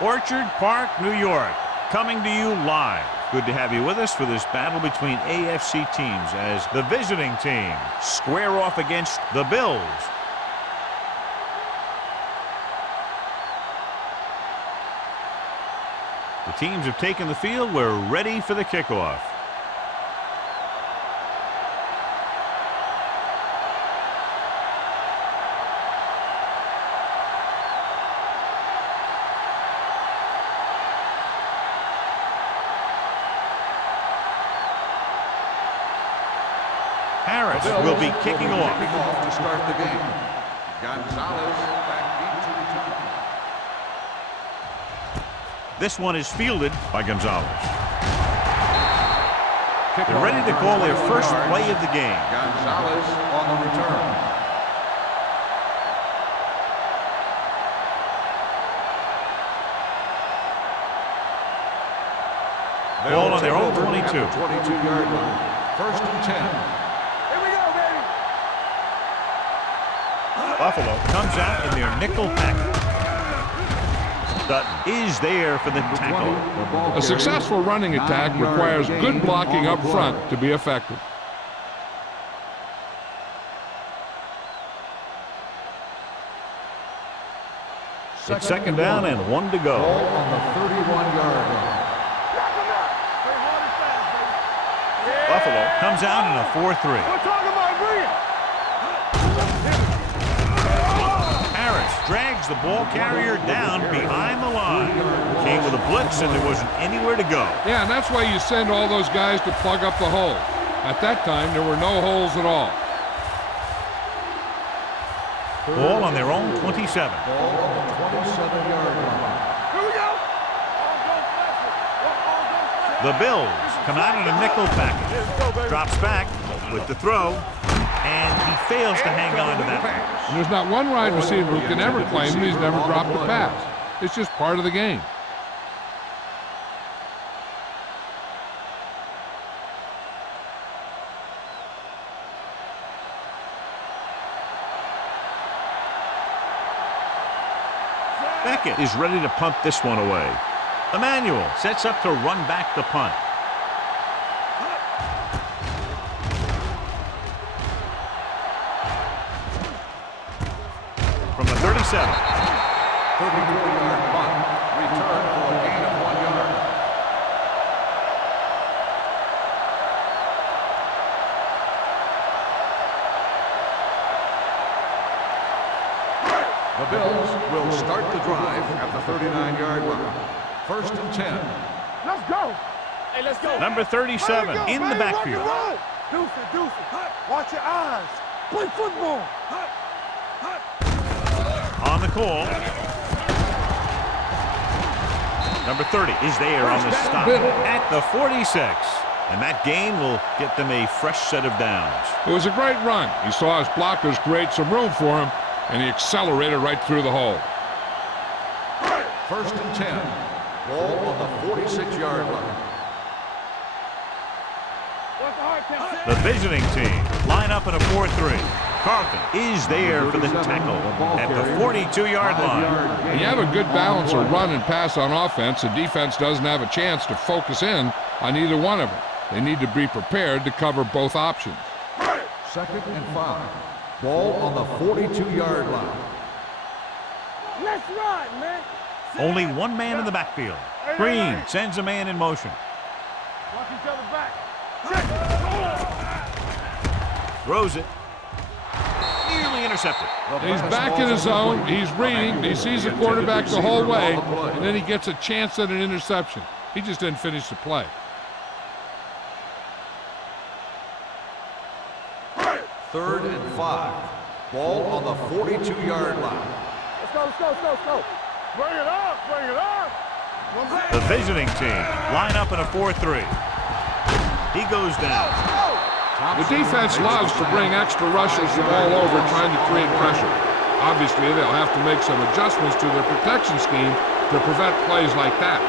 Orchard Park, New York, coming to you live. Good to have you with us for this battle between AFC teams as the visiting team square off against the Bills. The teams have taken the field. We're ready for the kickoff. Harris will be kicking off. To start the game. Gonzalez back deep to return. This one is fielded by Gonzalez. They're ready to call their first play of the game. Gonzalez on the return. Ball on their own 22. 22-yard line. First and 10. Here we go, baby. Buffalo comes out in their nickel package. Dutton is there for the tackle. A successful running attack requires good blocking up front to be effective. It's second down and 1 to go. Ball on the 31-yard line. Buffalo comes out in a 4-3. We're talking about brilliant. Harris drags the ball carrier down behind the line. Came with a blitz and there wasn't anywhere to go. Yeah, and that's why you send all those guys to plug up the hole. At that time, there were no holes at all. Ball on their own 27. Ball on the 27-yard line. Here we go. The Bills come out in a nickel package. Drops back with the throw, and he fails to hang on to that one. And there's not one wide receiver who can ever claim that he's never dropped a pass. It's just part of the game. Beckett is ready to punt this one away. Emmanuel sets up to run back the punt. From the 37. 34-yard punt. Return for a gain of 1 yard. The Bills will start the drive at the 39-yard line. First and 10. Let's go. Hey, let's go. Number 37 in the backfield. Deuce it. Watch your eyes. Play football. On the call. Number 30 is there on the stop at the 46. And that gain will get them a fresh set of downs. It was a great run. He saw his blockers create some room for him, and he accelerated right through the hole. First and 10. Ball on the 46-yard line. The visiting team line up in a 4-3. Carlton is there for the tackle at the 42-yard line. When you have a good balance of run and pass on offense, the defense doesn't have a chance to focus in on either one of them. They need to be prepared to cover both options. Second and 5. Ball on the 42-yard line. Let's ride, man. Only one man in the backfield. Green sends a man in motion. Watch each other back. Throws it. Nearly intercepted. He's back in his zone. He's reading. He sees the quarterback the whole way, and then he gets a chance at an interception. He just didn't finish the play. Third and 5. Ball on the 42-yard line. Let's go. Bring it up. The visiting team line up in a 4-3. He goes down. The defense loves to bring extra rushers from all over trying to create pressure. Obviously, they'll have to make some adjustments to their protection scheme to prevent plays like that.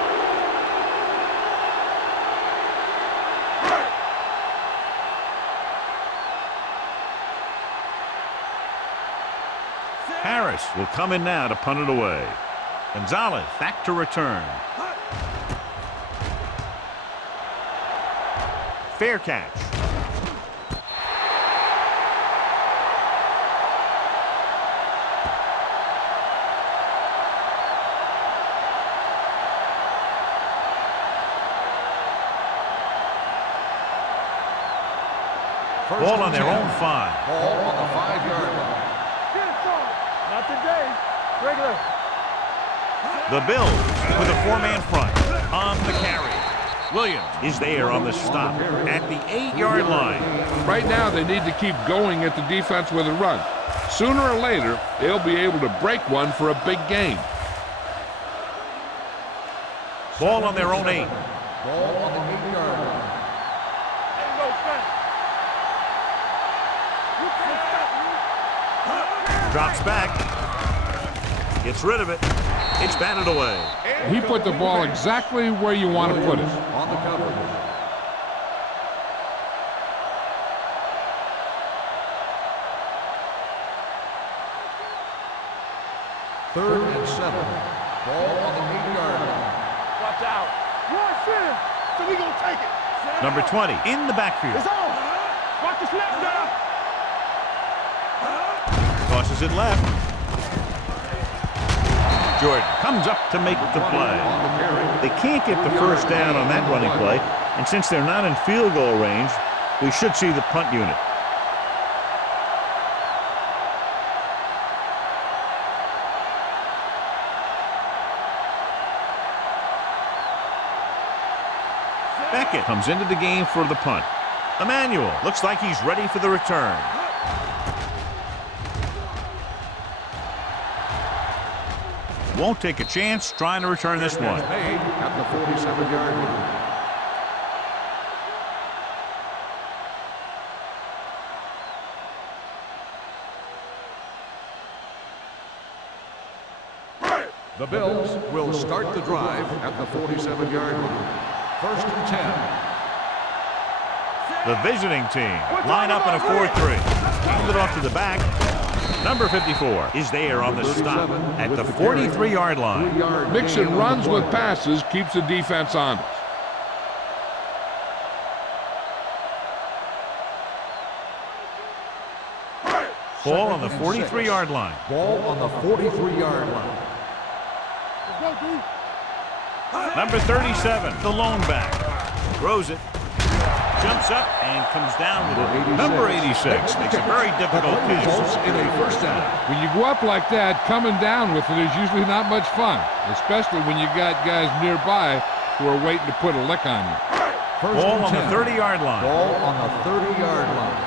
Harris will come in now to punt it away. Gonzalez back to return. Fair catch. Ball on their own 5. Ball on the 5-yard line. Not today. Regular. The Bills with a 4-man front on the carry. Williams is there on the stop at the 8-yard line. Right now, they need to keep going at the defense with a run. Sooner or later, they'll be able to break one for a big game. Ball on their own 8. Ball on the 8-yard line. Drops back. Gets rid of it. It's batted away. He put the ball exactly where you want to put it. On the cover. Third and 7. Ball on the 8-yard line. Watch out. Rush in. So we gonna take it. Number 20 in the backfield. It's on. Watch the snap down. Tosses it left. Jordan comes up to make the play. They can't get the first down on that running play, and since they're not in field goal range, we should see the punt unit. Beckett comes into the game for the punt. Emmanuel looks like he's ready for the return. Won't take a chance trying to return this one. Made at the 47-yard line. The Bills will start the drive at the 47-yard line. First and 10. The visiting team line up in a 4-3. Hand it off to the back. Number 54 is there on the stop at the 43-yard line. Mixing runs with passes keeps the defense honest. Ball on the 43-yard line. Ball on the 43-yard line. Number 37, the lone back. Throws it. Jumps up and comes down with it. Number 86 makes it very difficult Results in a first down. When you go up like that, coming down with it is usually not much fun, especially when you got guys nearby who are waiting to put a lick on you. First Ball on and the 10. 30-yard line. Ball on the 30-yard line.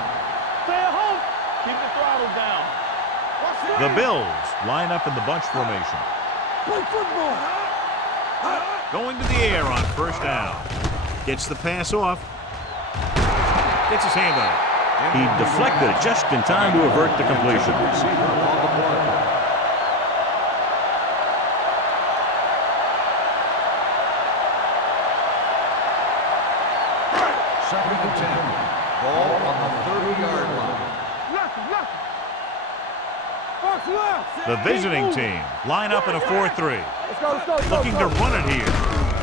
Stay at home. Keep the throttle down. The Bills line up in the bunch formation. Play football. Going to the air on first down. Gets the pass off. Gets his hand on it. He deflected it just in time to avert the completion. Receiver on the play. Second and 10. Ball on the 30-yard line. Box left. The visiting team line up in a 4-3. Let's go. Looking to run it here.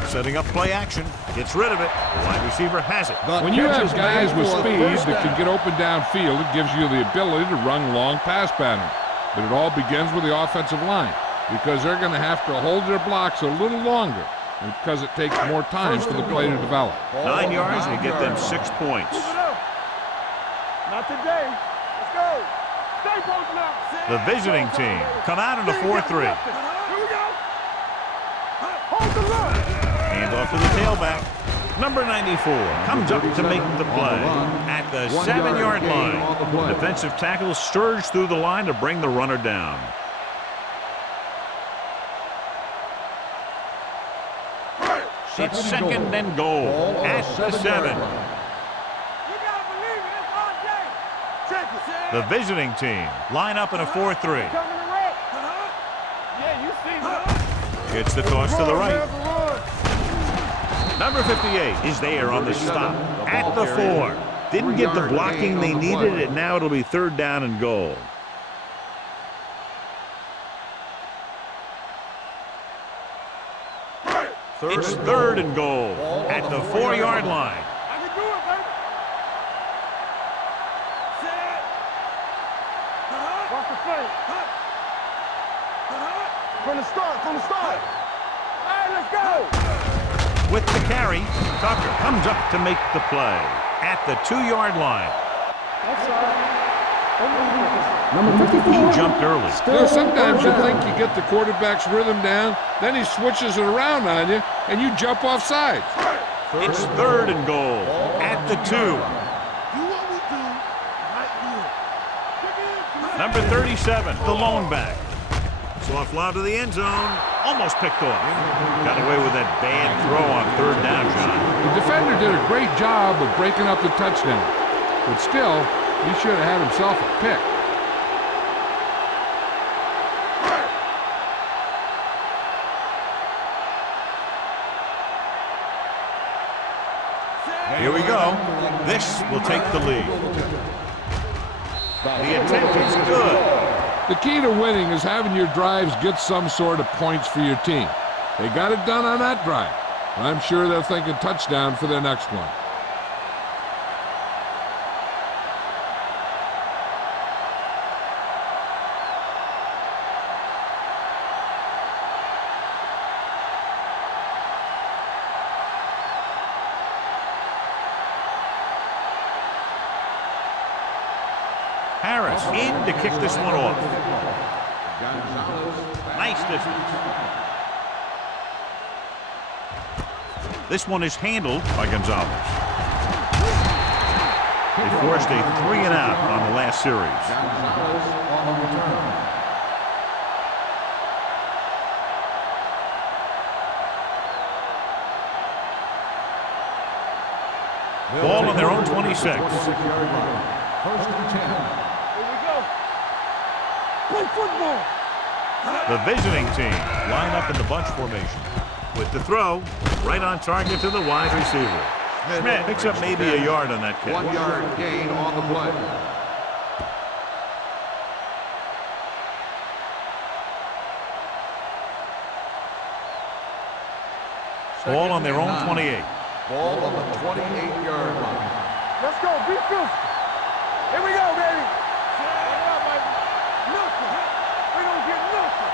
Setting up play action. Gets rid of it. The wide receiver has it. When you have guys with speed that can get open downfield, it gives you the ability to run long pass patterns. But it all begins with the offensive line, because they're going to have to hold their blocks a little longer, and because it takes more time for the play to develop. 9 yards will get them 6 points. Not today. Let's go. Stay posted up. The visiting team come out in a 4-3. Here we go. Hold the run. Hand off to the tailback. Number 94 comes up to make the play at the 7-yard line. Defensive tackle surge through the line to bring the runner down. It's second and goal at the 7. The visiting team line up in a 4-3. Gets the toss to the right. Number 58 is there on the stop at the 4. Didn't get the blocking they needed, and now it'll be third down and goal. It's third and goal at the 4-yard line. I can do it, baby. Set. Watch the play. From the start, from the start. All right, let's go. With the carry, Tucker comes up to make the play at the 2-yard line. He jumped early. You know, sometimes you think you get the quarterback's rhythm down, then he switches it around on you, and you jump off sides. It's third and goal at the 2. Do what we do right here. Number 37, the lone back. Soft lob to the end zone. Almost picked off. Got away with that bad throw on third down, John. The defender did a great job of breaking up the touchdown, but still, he should have had himself a pick. Here we go. This will take the lead. The attempt is good. The key to winning is having your drives get some sort of points for your team. They got it done on that drive. I'm sure they're thinking touchdown for their next one. Harris in to kick this one off. Nice distance. This one is handled by Gonzalez. They forced a 3-and-out on the last series. Ball on their own 26. First and 10. Here we go. Play football. The visiting team line up in the bunch formation. With the throw, right on target to the wide receiver. Schmidt picks up maybe a yard on that catch. 1 yard gain on the play. Ball on their own 28. Ball on the 28-yard line. Let's go. Be physical. Here we go, baby. Nothing. We don't get nothing.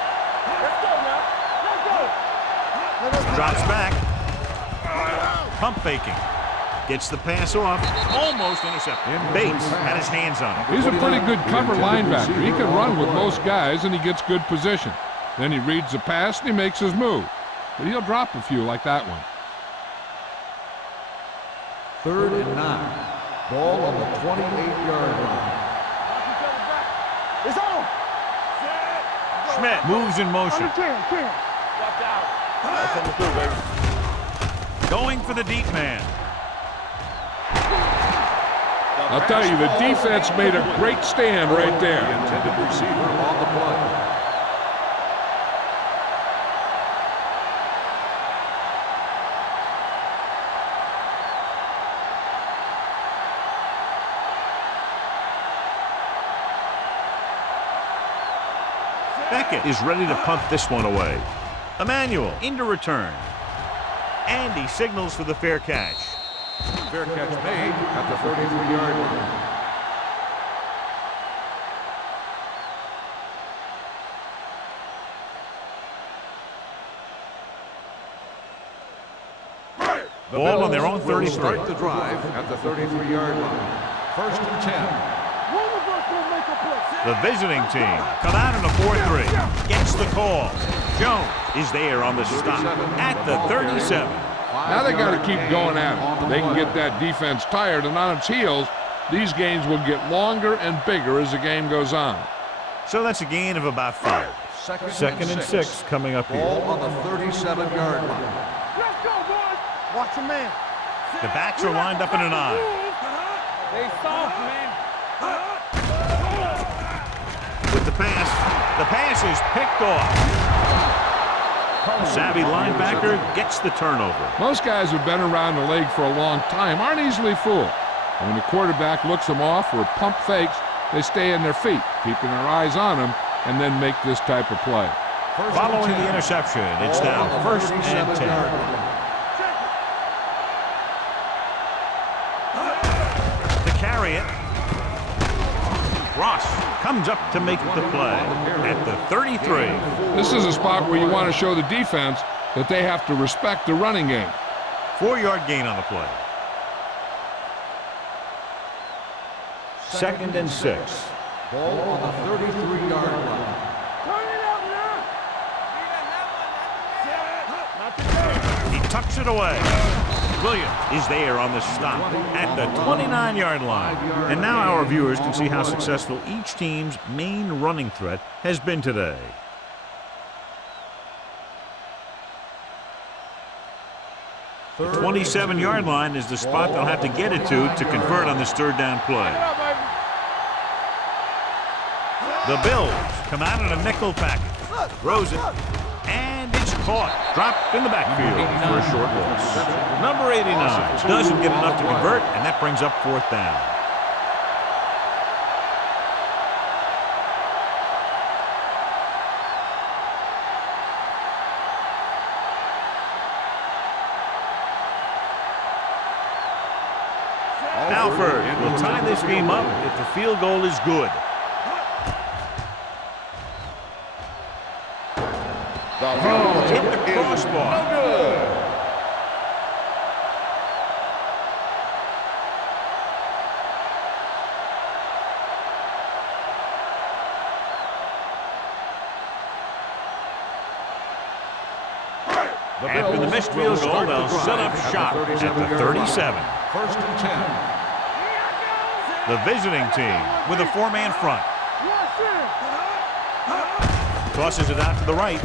Let's go now. Let's go. Drops back. Pump faking. Gets the pass off. Almost intercepted. Bates had his hands on it. He's a pretty good cover linebacker. He can run with most guys, and he gets good position. Then he reads the pass, and he makes his move. But he'll drop a few like that one. 3rd and 9. Ball on the 28-yard line. It's on. Schmidt moves in motion. Watch out. That's what we do, baby. Going for the deep man. I'll tell you, the defense made a great stand right there. The intended receiver on the play. Beckett is ready to punt this one away. Emmanuel into return. And he signals for the fair catch. Fair catch made at the 33-yard line. Ball on their own 33. Start the drive at the 33-yard line. 1st and 10. The visiting team come out in a 4-3. Gets the call. Jones is there on the stop at the 37. Now they got to keep going at it. They can get that defense tired, and on its heels, these gains will get longer and bigger as the game goes on. So that's a gain of about 5. Second and 6 coming up here. Ball on the 37-yard line. Let's go, boys. Watch your man. The backs are lined up in an I. They soft, man. With the pass is picked off. Savvy linebacker gets the turnover. Most guys who've been around the league for a long time aren't easily fooled. And when the quarterback looks them off or pump fakes, they stay on their feet, keeping their eyes on them, and then make this type of play. Following the interception, it's now first and 10. To carry it, Ross comes up to make the play at the 33. This is a spot where you want to show the defense that they have to respect the running game. 4-yard gain on the play. Second and 6. Ball on the 33-yard line. Turn it up now. He tucks it away. Williams is there on the stop at the 29-yard line. And now our viewers can see how successful each team's main running threat has been today. The 27-yard line is the spot they'll have to get it to convert on this third down play. The Bills come out in a nickel package. Throws it. And it's caught. Dropped in the backfield for a short loss. Number 89 doesn't get enough to convert, and that brings up fourth down. Alford will tie this game up if the field goal is good. Hit the crossbar. No good. After the missed field goal, they'll set up shop at the 37. First and 10. The visiting team with a 4-man front. Tosses it out to the right.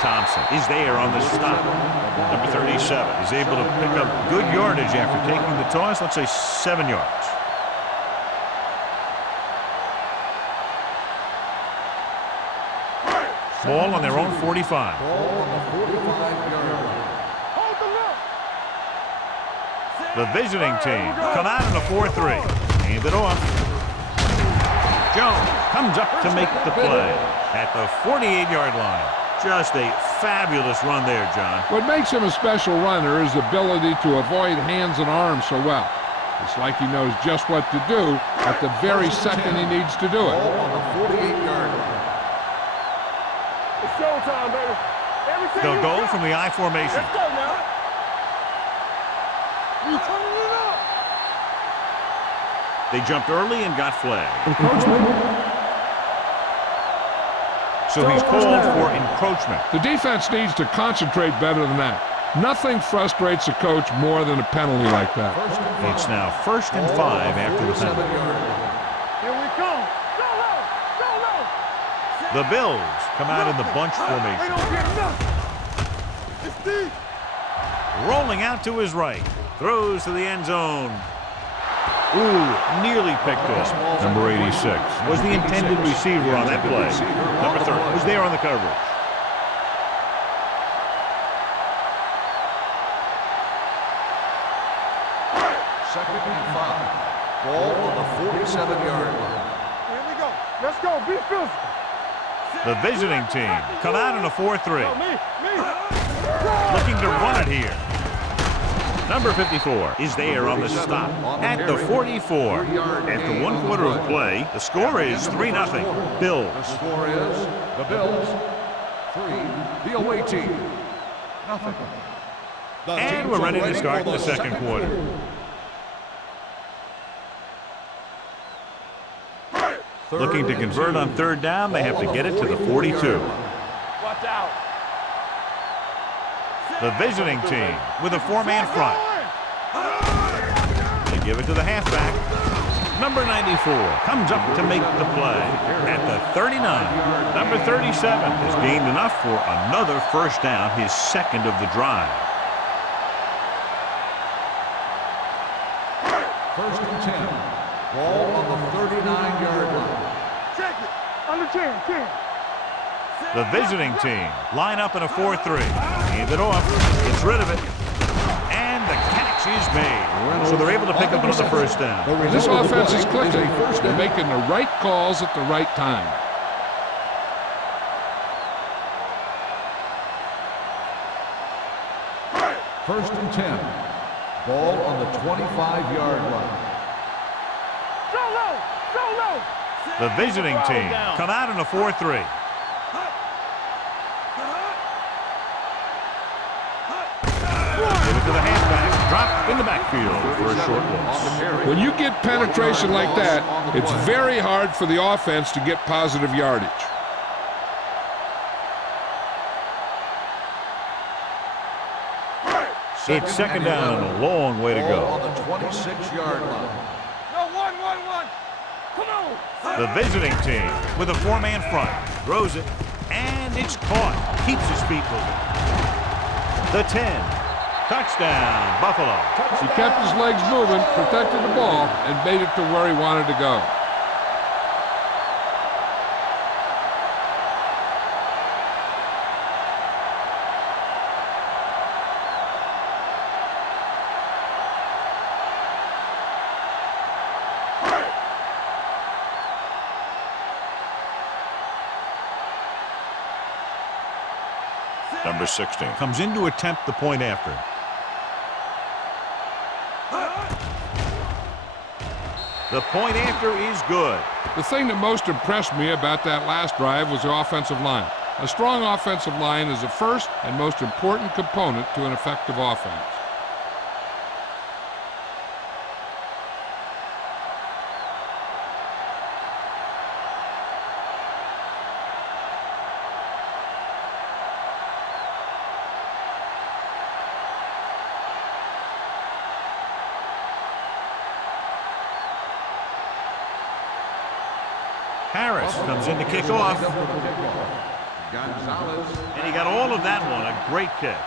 Thompson is there on the stop. Number 37 is able to pick up good yardage after taking the toss, let's say 7 yards. Ball on their own 45. Ball on the 45-yard line. The visiting team come out in a 4-3. Hand it off. Jones comes up to make the play at the 48-yard line. Just a fabulous run there, John. What makes him a special runner is the ability to avoid hands and arms so well. It's like he knows just what to do at the very second he needs to do it. Ball on the 48-yard line. It's showtime, baby. Everything They'll go from the I formation. Let's go now. You turning it up. They jumped early and got flagged. So he's called for encroachment. The defense needs to concentrate better than that. Nothing frustrates a coach more than a penalty like that. It's now first and 5 after the penalty. Here we come. Go low. Go low. The Bills come out in the bunch They formation. don't get nothing. It's deep. Rolling out to his right. Throws to the end zone. Ooh, nearly picked off. Number 86 was the intended receiver on that play. Number 30 was there on the coverage. Second and 5. Ball on the 47-yard line. Here we go. Let's go. Be physical. The visiting team come out in a 4-3. Me. Looking to run it here. Number 54 is there on the stop at the 44. After 1 quarter of play, the score is 3-0. Bills. The score is the Bills 3, the away team nothing. And we're ready to start the second quarter. Looking to convert on third down, they have to get it to the 42. Watch out. The visiting team with a 4-man front. They give it to the halfback. Number 94 comes up to make the play at the 39. Number 37 has gained enough for another first down, his second of the drive. First and 10. Ball on the 39-yard line. Check it. Under 10. The visiting team line up in a 4-3. Hand it off. Gets rid of it. And the catch is made. So they're able to pick up another first down. This offense is clicking. They're making the right calls at the right time. First and 10. Ball on the 25-yard line. Solo! The visiting team come out in a 4-3. Give it to the halfback. Drop in the backfield for a short loss. When you get penetration like that, it's very hard for the offense to get positive yardage. It's second down and a long way to Ball go. on the 26-yard line. No, one. Come on. The visiting team with a four-man front throws it, and it's caught. Keeps his feet moving. The 10. Touchdown, Buffalo. He kept his legs moving, protected the ball, and made it to where he wanted to go. Number 16 comes in to attempt the point after. The point after is good. The thing that most impressed me about that last drive was the offensive line. A strong offensive line is the first and most important component to an effective offense. Harris comes in to kick off. Gonzalez. And he got all of that one. A great kick.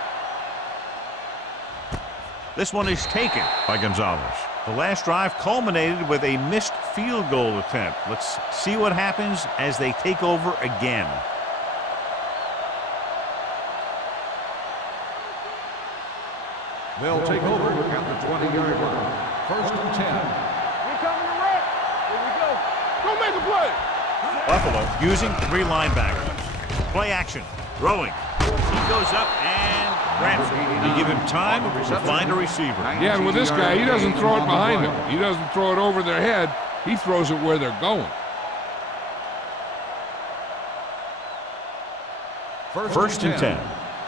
This one is taken by Gonzalez. The last drive culminated with a missed field goal attempt. Let's see what happens as they take over again. They'll take over at the 20-yard line. First and 10. We coming to wreck. Here we go. Go make a play. Buffalo using three linebackers. Play action. Throwing. He goes up and grabs it. They give him time to find a receiver. Yeah, and with this guy, he doesn't throw it behind him. He doesn't throw it over their head. He throws it where they're going. First and 10.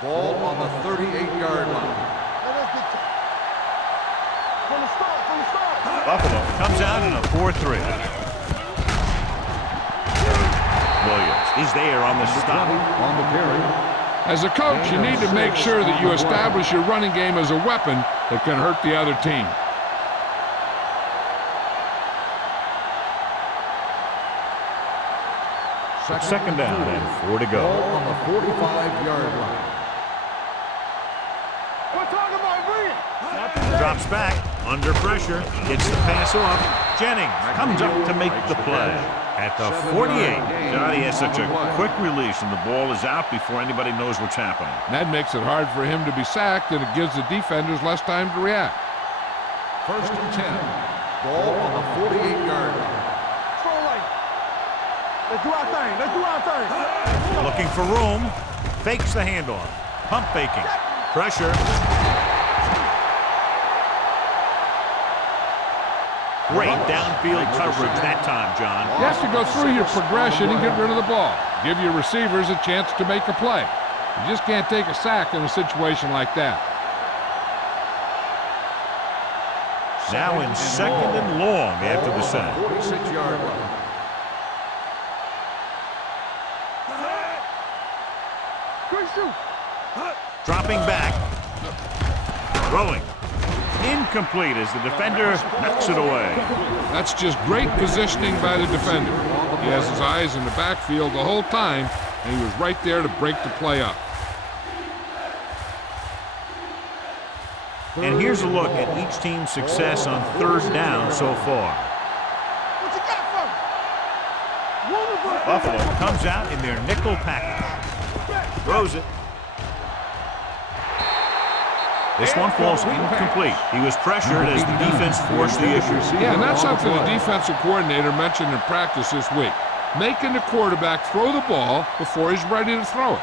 Ball on the 38-yard line. From the start. Buffalo comes out in a 4-3. Williams is there on the stop. On the carry. As a coach, you need to make sure that you establish your running game as a weapon that can hurt the other team. Second down and 4 to go. Ball on the 45-yard line. We're talking about bring it. Drops back under pressure. Gets the pass off. Jennings comes up to make the play. At the 48. Johnny has such a quick release and the ball is out before anybody knows what's happening. And that makes it hard for him to be sacked, and it gives the defenders less time to react. First and 10. Ball on the 48-yard line. Let's do our thing. Looking for room. Fakes the handoff. Pump faking. Pressure. Great downfield coverage that time, John. You have to go through your progression and get rid of the ball. Give your receivers a chance to make a play. You just can't take a sack in a situation like that. Now in second and long after the sack. 46-yard line. Dropping back. Throwing. Incomplete as the defender knocks it away. That's just great positioning by the defender. He has his eyes in the backfield the whole time, and he was right there to break the play up. And here's a look at each team's success on third down so far. What you got for me? Buffalo comes out in their nickel package. Throws it. This one falls incomplete. He was pressured as the defense forced the issue. Yeah, and that's something the defensive coordinator mentioned in practice this week. Making the quarterback throw the ball before he's ready to throw it.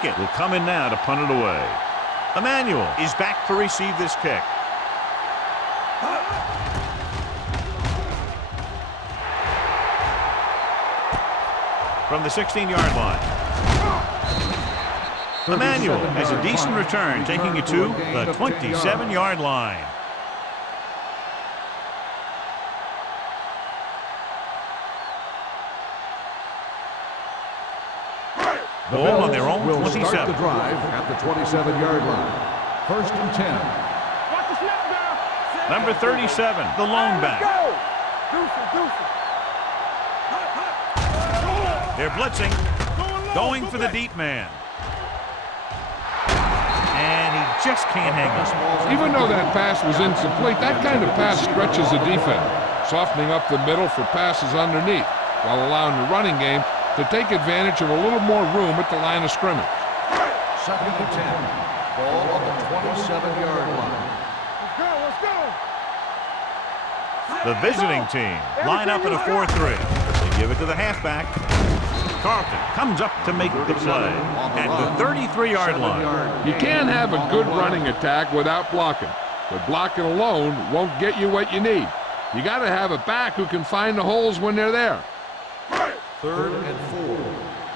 Pickett will come in now to punt it away. Emmanuel is back to receive this kick. From the 16-yard line. Emmanuel has a decent return, taking it to the 27-yard line. Ball on their own 27. Will start the drive at the 27-yard line. 1st and 10. Watch the snap now. Number 37, the lone back. They're blitzing, going for the deep man. And he just can't hang on. Even though that pass was incomplete, that kind of pass stretches the defense, softening up the middle for passes underneath, while allowing the running game to take advantage of a little more room at the line of scrimmage. 2nd and 10. Ball on the 27-yard line. Let's go. The visiting team line up in a 4-3. They give it to the halfback. Carlton comes up to make the play at the 33-yard line. You can't have a good running attack without blocking, but blocking alone won't get you what you need. You got to have a back who can find the holes when they're there. 3rd and 4.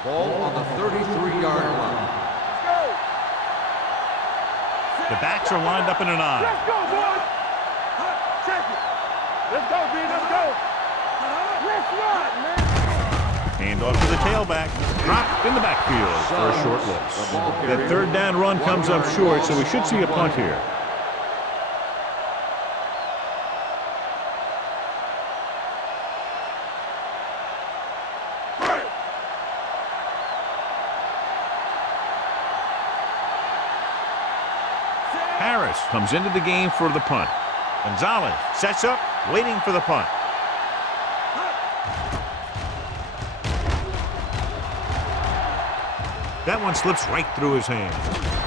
Ball on the 33-yard line. The backs are lined up in an I. Let's go, boys. Check it. Let's go, B. Let's go. Let's run, man. Hand off to the tailback. Dropped in the backfield for a short loss. That 3rd down run comes up short, so we should see a punt here. Harris comes into the game for the punt. Gonzalez sets up, waiting for the punt. That one slips right through his hands.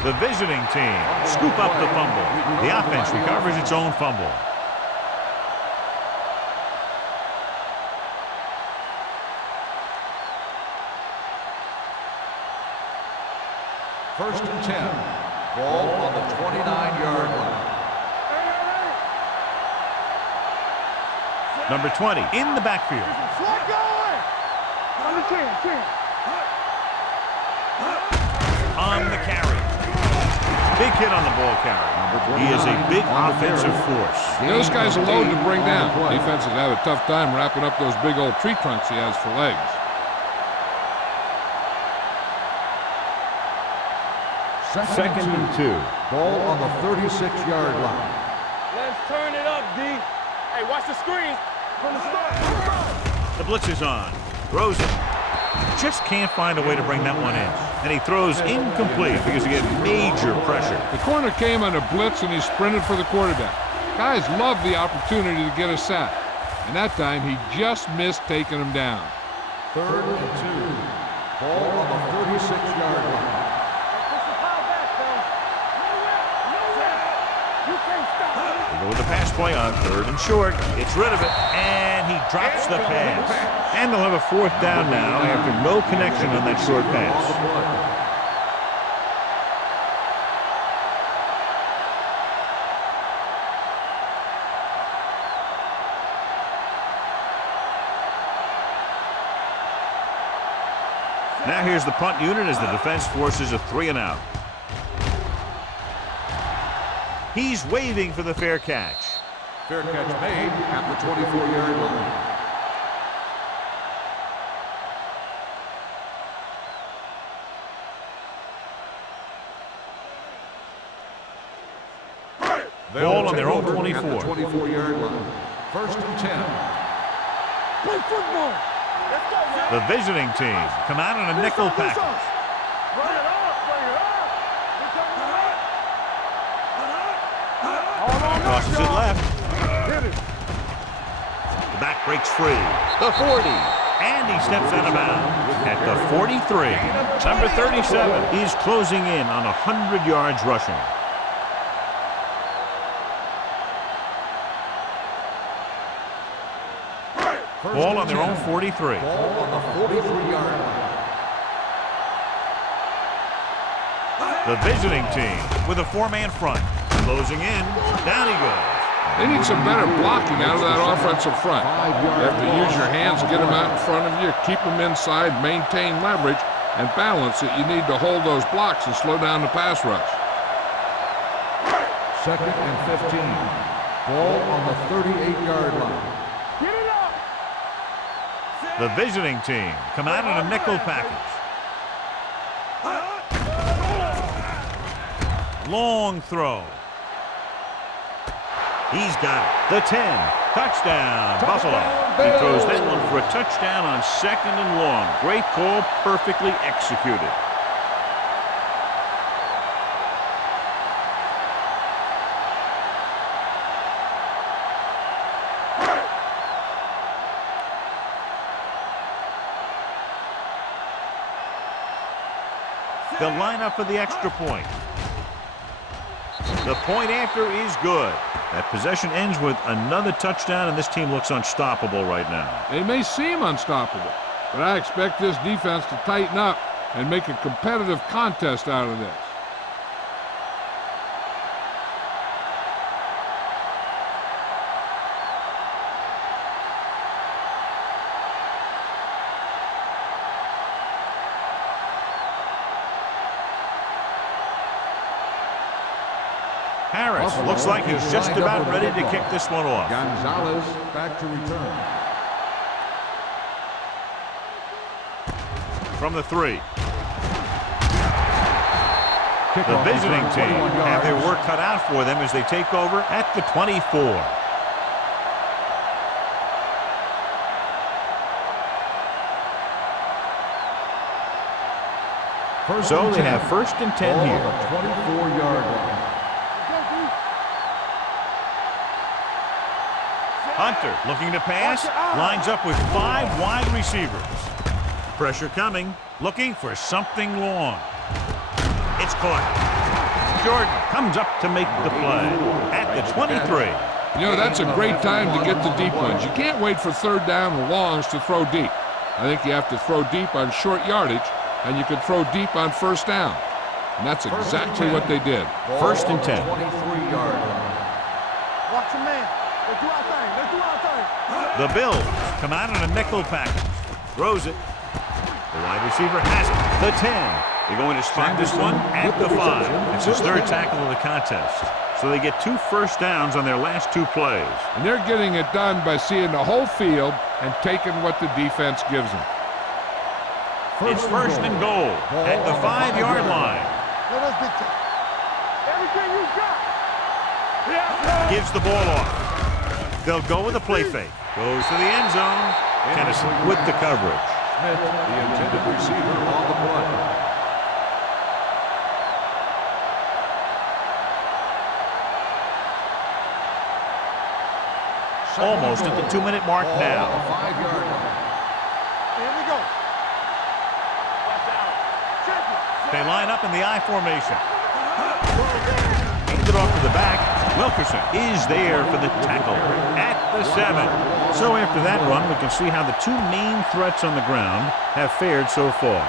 The visiting team scoop up the fumble. The offense recovers its own fumble. First and 10. Ball on the 29-yard line. Number 20 in the backfield. Slot going. On the 10. On the carry. Big hit on the ball carry. He is a big offensive force. Those guys are loaded to bring down. Defenses have a tough time wrapping up those big old tree trunks he has for legs. Second and 2. Ball on the 36-yard line. Let's turn it up, D. Hey, watch the screen. From the start. The blitz is on. Throws it. Just can't find a way to bring that one in. And he throws incomplete because he gets major pressure. The corner came on a blitz and he sprinted for the quarterback. Guys love the opportunity to get a sack. And that time he just missed taking him down. 3rd and 2. Ball on the 36-yard line. They go with the pass play on 3rd and short. It's rid of it, and he drops the pass. And they'll have a 4th down now after no connection on that short pass. Now here's the punt unit as the defense forces a 3-and-out. He's waving for the fair catch. Fair catch made at the 24-yard line. Ball on their own 24. At the 24-yard line. 1st and 10. Play football. Let's go, man. The visiting team come out in a nickel package. Bring it up. Crosses it left. The back breaks free. The 40. And he steps out of bounds at the 43. Number 37 is closing in on 100 yards rushing. Ball on their own 43. Ball on the 43-yard line. The visiting team with a four-man front. Closing in. Down he goes. They need some better blocking out of that offensive front. You have to use your hands, get them out in front of you, keep them inside, maintain leverage, and balance it. You need to hold those blocks and slow down the pass rush. 2nd and 15. Ball on the 38-yard line. Get it up. The visiting team come out in a nickel package. Long throw. He's got it. The 10. Touchdown, Buffalo. He throws that one for a touchdown on 2nd and long. Great call, perfectly executed. They'll line up for the extra point. The point after is good. That possession ends with another touchdown, and this team looks unstoppable right now. They may seem unstoppable, but I expect this defense to tighten up and make a competitive contest out of this. Harris looks like he's just about ready to kick this one off. Gonzalez back to return. From the 3. The visiting team have their work cut out for them as they take over at the 24. So they have 1st and 10 here. 24-yard line. Hunter looking to pass, lines up with 5 wide receivers. Pressure coming, looking for something long. It's caught. Jordan comes up to make the play at the 23. You know, that's a great time to get the deep ones. You can't wait for 3rd down and longs to throw deep. I think you have to throw deep on short yardage, and you can throw deep on 1st down. And that's exactly what they did. 1st and 10. 23-yard line. Watch your man. Let's do our thing. Let's do our thing. The Bills come out in a nickel package. Throws it. The wide receiver has it. The 10. They're going to spot this one at the 5. It's his 3rd tackle of the contest. So they get 2 first downs on their last 2 plays. And they're getting it done by seeing the whole field and taking what the defense gives them. It's 1st and goal at the 5-yard line. Let us dictate. Everything you got. Gives the ball off. They'll go with a play fake. Goes to the end zone. Tennessee with the coverage. Smith, the intended receiver, on the play. Almost at the 2-minute mark now. 5-yard line. Here we go. Watch out. Check it. They line up in the I formation. Hands it off to the back. Wilkerson is there for the tackle at the 7. So after that run, we can see how the 2 main threats on the ground have fared so far.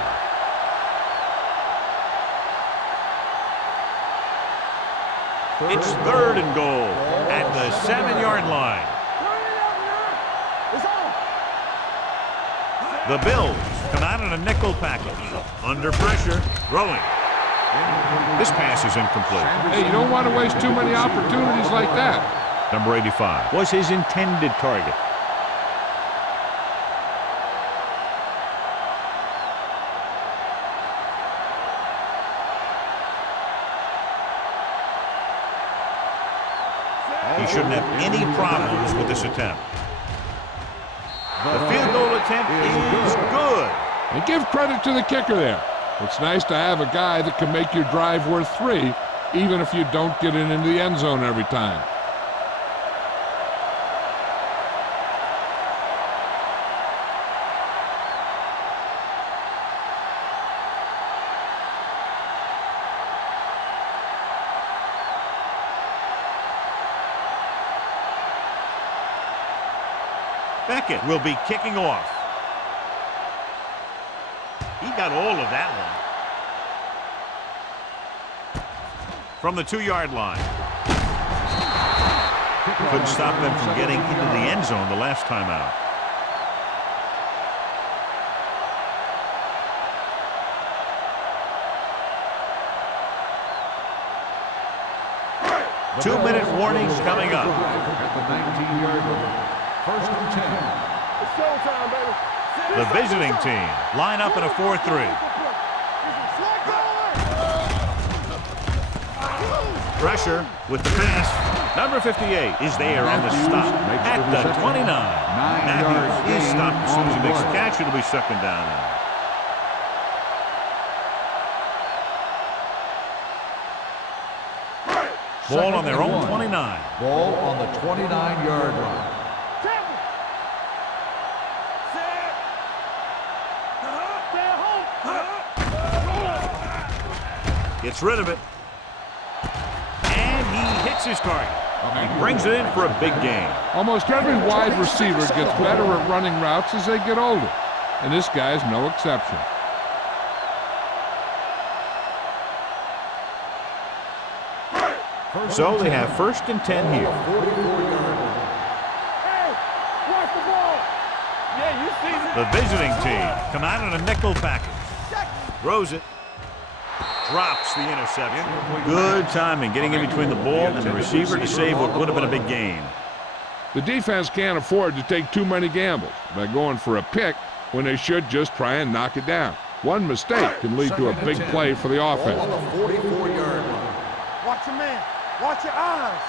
It's 3rd and goal at the 7-yard line. Turn it up now. It's on. The Bills come out in a nickel package. Under pressure, throwing. This pass is incomplete. Hey, you don't want to waste too many opportunities like that. Number 85 was his intended target. He shouldn't have any problems with this attempt. The field goal attempt is good. And give credit to the kicker there. It's nice to have a guy that can make your drive worth 3, even if you don't get it into the end zone every time. Beckett will be kicking off. He got all of that one. from the 2-yard line. Couldn't stop them from getting into the end zone the last time out. Two-minute warnings coming up. At the 19-yard line. First and 10. It's showtime, baby. The visiting team line up in a 4-3. Pressure with the pass. Number 58 is there on the stop at the 29. Matthews is stopped as soon as he makes the catch. It'll be second down now. Ball on their own 29. Ball on the 29-yard line. Gets rid of it. And he hits his target. He brings it in for a big gain. Almost every wide receiver gets better at running routes as they get older, and this guy's no exception. So they have first and 10 here. Hey, watch the ball. Yeah, you see it. The visiting team come out in a nickel package. Throws it. Drops the interception. Good timing getting in between the ball and the receiver to save what would have been a big gain. The defense can't afford to take too many gambles by going for a pick when they should just try and knock it down. One mistake can lead to a big play for the offense. Ball on the 44-yard line. Watch your man. Watch your eyes.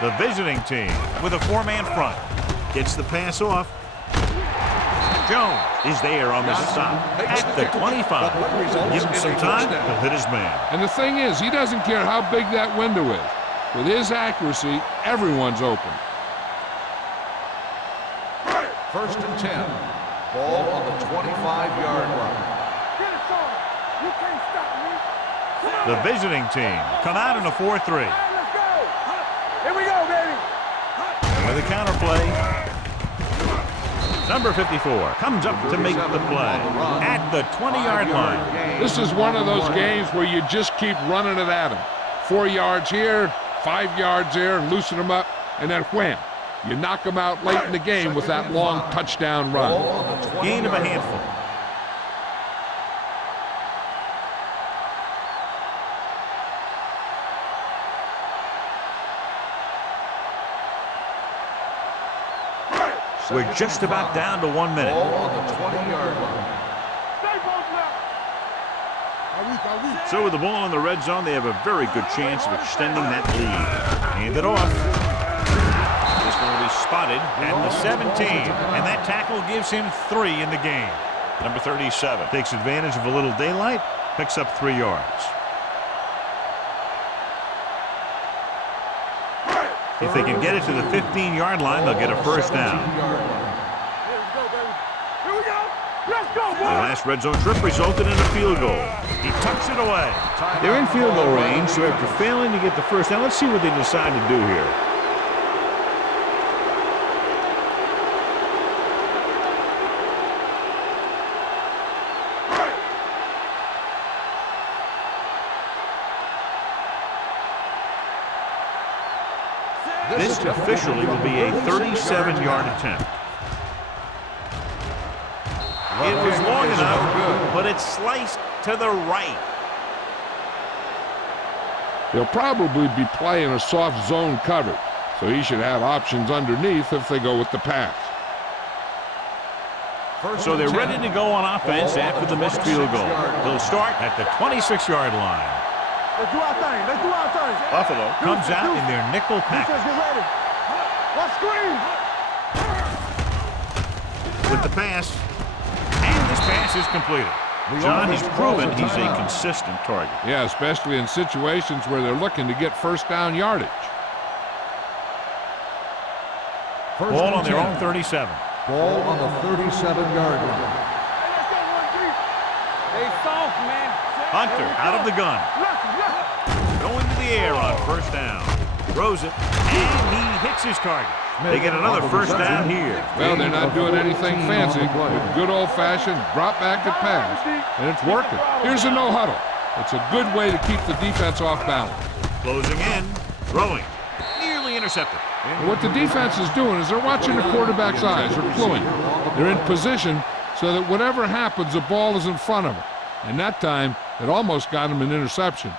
The visiting team with a 4-man front gets the pass off. Jones is there on the stop at the 25. Give him some time, he'll hit his man. And the thing is, he doesn't care how big that window is. With his accuracy, everyone's open. First and 10. Ball on the 25-yard line. Get it, son. You can't stop me. The visiting team come out in a 4-3. Let's go. Here we go, baby. And with a counterplay, number 54 comes up to make the play at the 20-yard line. This is one of those games where you just keep running it at him. 4 yards here, 5 yards there, and loosen them up, and then wham. You knock them out late in the game with that long touchdown run. Gain of a handful. We're just about down to 1 minute. Ball on the 20-yard line. Stay both left. So with the ball in the red zone, they have a very good chance of extending that lead. Hand it off. This one will be spotted at the 17. And that tackle gives him 3 in the game. Number 37 takes advantage of a little daylight, picks up 3 yards. If they can get it to the 15-yard line, they'll get a first down. Here we go, baby. Here we go. Let's go, The boy. last red zone trip resulted in a field goal. He tucks it away. They're in field goal range, so after failing to get the first down, let's see what they decide to do here. This officially will be a 37-yard attempt. It was long enough, but it's sliced to the right. They'll probably be playing a soft zone coverage, so he should have options underneath if they go with the pass. So they're ready to go on offense after the missed field goal. They'll start at the 26-yard line. Let's do our thing. Let's do our thing. Buffalo comes out in their nickel Defense, package. get ready. Let's screen. With the pass, and this pass is completed. John, he's proven he's a consistent target. Yeah, especially in situations where they're looking to get first down yardage. Ball on their own 37. Ball on the 37-yard line. Hey, let's go, 1-3. They soft, man. Hunter out of the gun. Going to the air on first down. Throws it, and he hits his target. They get another first down here. Well, they're not doing anything fancy. With good old-fashioned drop back and pass, and it's working. Here's a no-huddle. It's a good way to keep the defense off balance. Closing in, throwing, nearly intercepted. What the defense is doing is they're watching the quarterback's eyes, or cluing. They're in position so that whatever happens, the ball is in front of them. And that time, it almost got him an interception.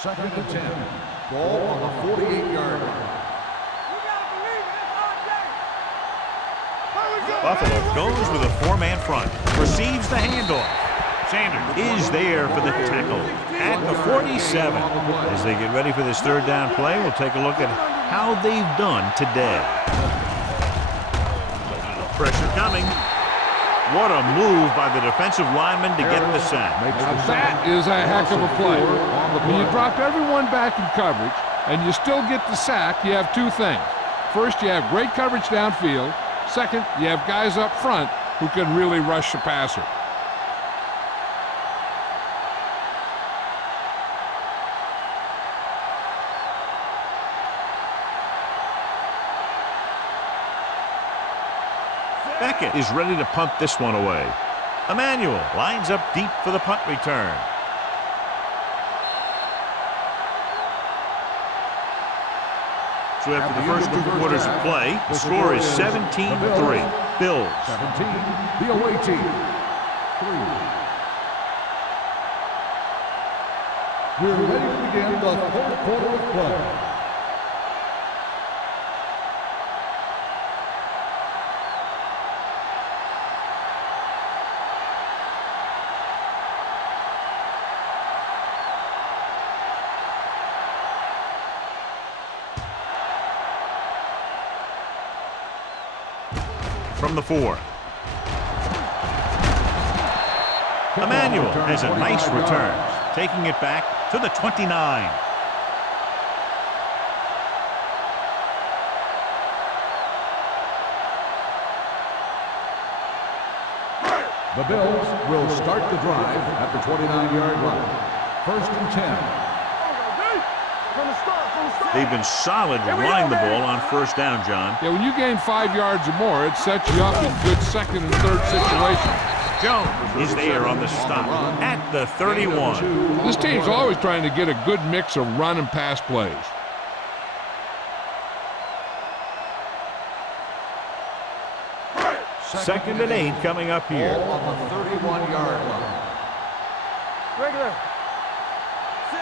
2nd and 10. Ball on the 48-yard line. Buffalo goes with a 4-man front, receives the handoff. Sanders is there for the tackle at the 47. As they get ready for this 3rd down play, we'll take a look at how they've done today. Pressure coming. What a move by the defensive lineman to get the sack. Now that is a heck of a play. When you drop everyone back in coverage and you still get the sack, you have 2 things. First, you have great coverage downfield. Second, you have guys up front who can really rush the passer. Beckett is ready to punt this one away. Emmanuel lines up deep for the punt return. So after the first 2 quarters of play, the score is 17-3. Bills. 17, the away team. 3. We're ready to begin the 3rd quarter of play. From the 4. Emmanuel has a nice return, taking it back to the 29. The Bills will start the drive at the 29-yard line. 1st and 10. They've been solid running the ball on 1st down, John. Yeah, when you gain 5 yards or more, it sets you up in good 2nd and 3rd situations. Jones is there on the stop at the 31. This team's always trying to get a good mix of run and pass plays. Second and 8 coming up here. Ball on the 31-yard line.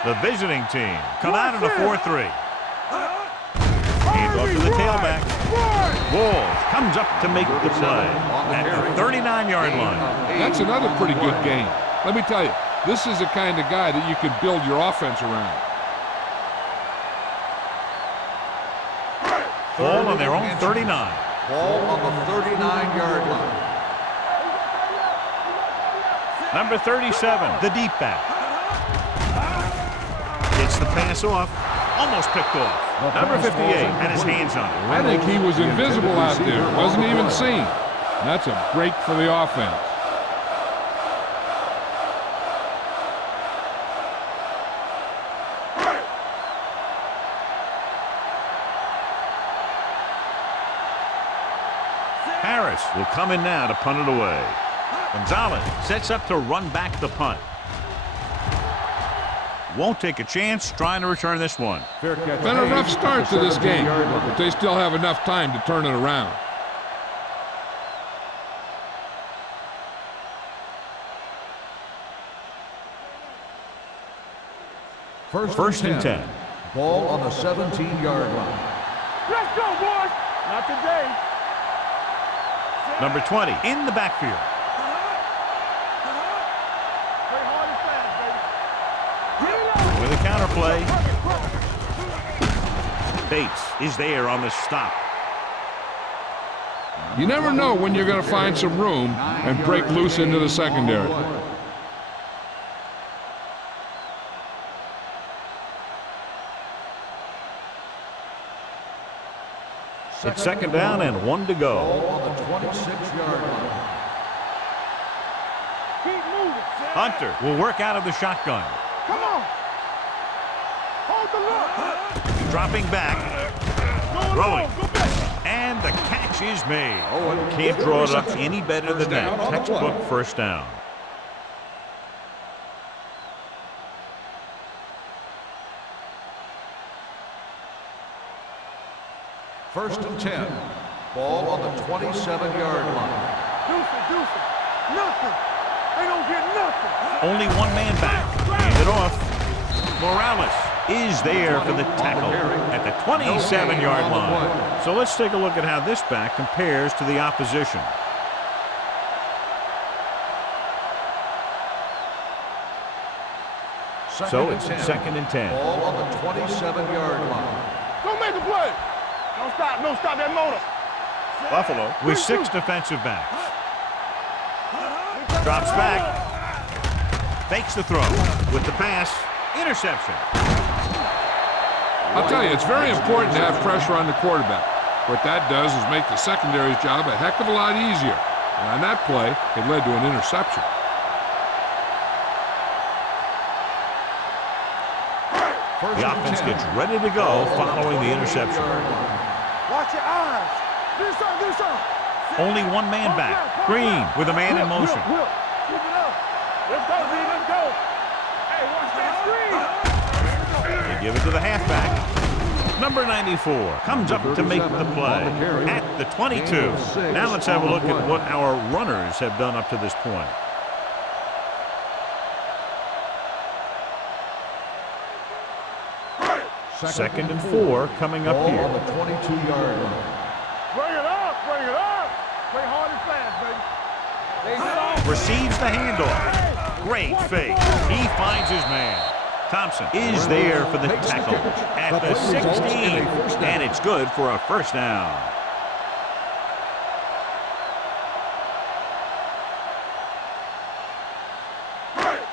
The visiting team come out in a 4-3. Hands off to the tailback. Walls comes up to make the play at the 39-yard line. That's another pretty good game. Let me tell you, this is the kind of guy that you can build your offense around. Ball on their own 39. Ball on the 39-yard line. Number 37, the deep back. Gets the pass off. Almost picked off. Number 58 had his hands on it. I think he was invisible out there. Wasn't even seen. That's a break for the offense. Harris will come in now to punt it away. Gonzalez sets up to run back the punt. Won't take a chance trying to return this one. Been a rough start to this game, but they still have enough time to turn it around. First and 10. Ball on the 17-yard line. Let's go, boys. Not today. Number 20 in the backfield. Play hard and fast, baby. With a counter play. Bates is there on the stop. You never know when you're going to find some room and break loose into the secondary. It's second down and 1 to go. Ball on the 26-yard line. Keep moving. Hunter will work out of the shotgun. Come on. Hold the look. Dropping back. Throwing. And the catch is made. Can't draw it up any better than that. Textbook first down. First and 10. Ball on the 27-yard line. Deuce it. Nothing. They don't get nothing. Only one man back. Hand it off. Morales is there for the tackle at the 27-yard line. So let's take a look at how this back compares to the opposition. So it's second and 10. Ball on the 27-yard line. Don't make a play. Don't stop that motor. Buffalo with 6 defensive backs. Drops back. Fakes the throw. With the pass. Interception. I'll tell you, it's very important to have pressure on the quarterback. What that does is make the secondary's job a heck of a lot easier. And on that play, it led to an interception. The offense gets ready to go following the interception. Watch your eyes. Do something. Only one man back. Green with a man in motion. Keep it up. Let's go, B. Let's go. Hey, watch that screen. They give it to the halfback. Number 94 comes up to make the play at the 22. Now let's have a look at what our runners have done up to this point. Second and 4 coming up here. On the 22-yard line. Bring it up. Play hard and fast, baby. Receives the handoff. Great fake. He finds his man. Thompson is there for the tackle at the 16. And it's good for a first down.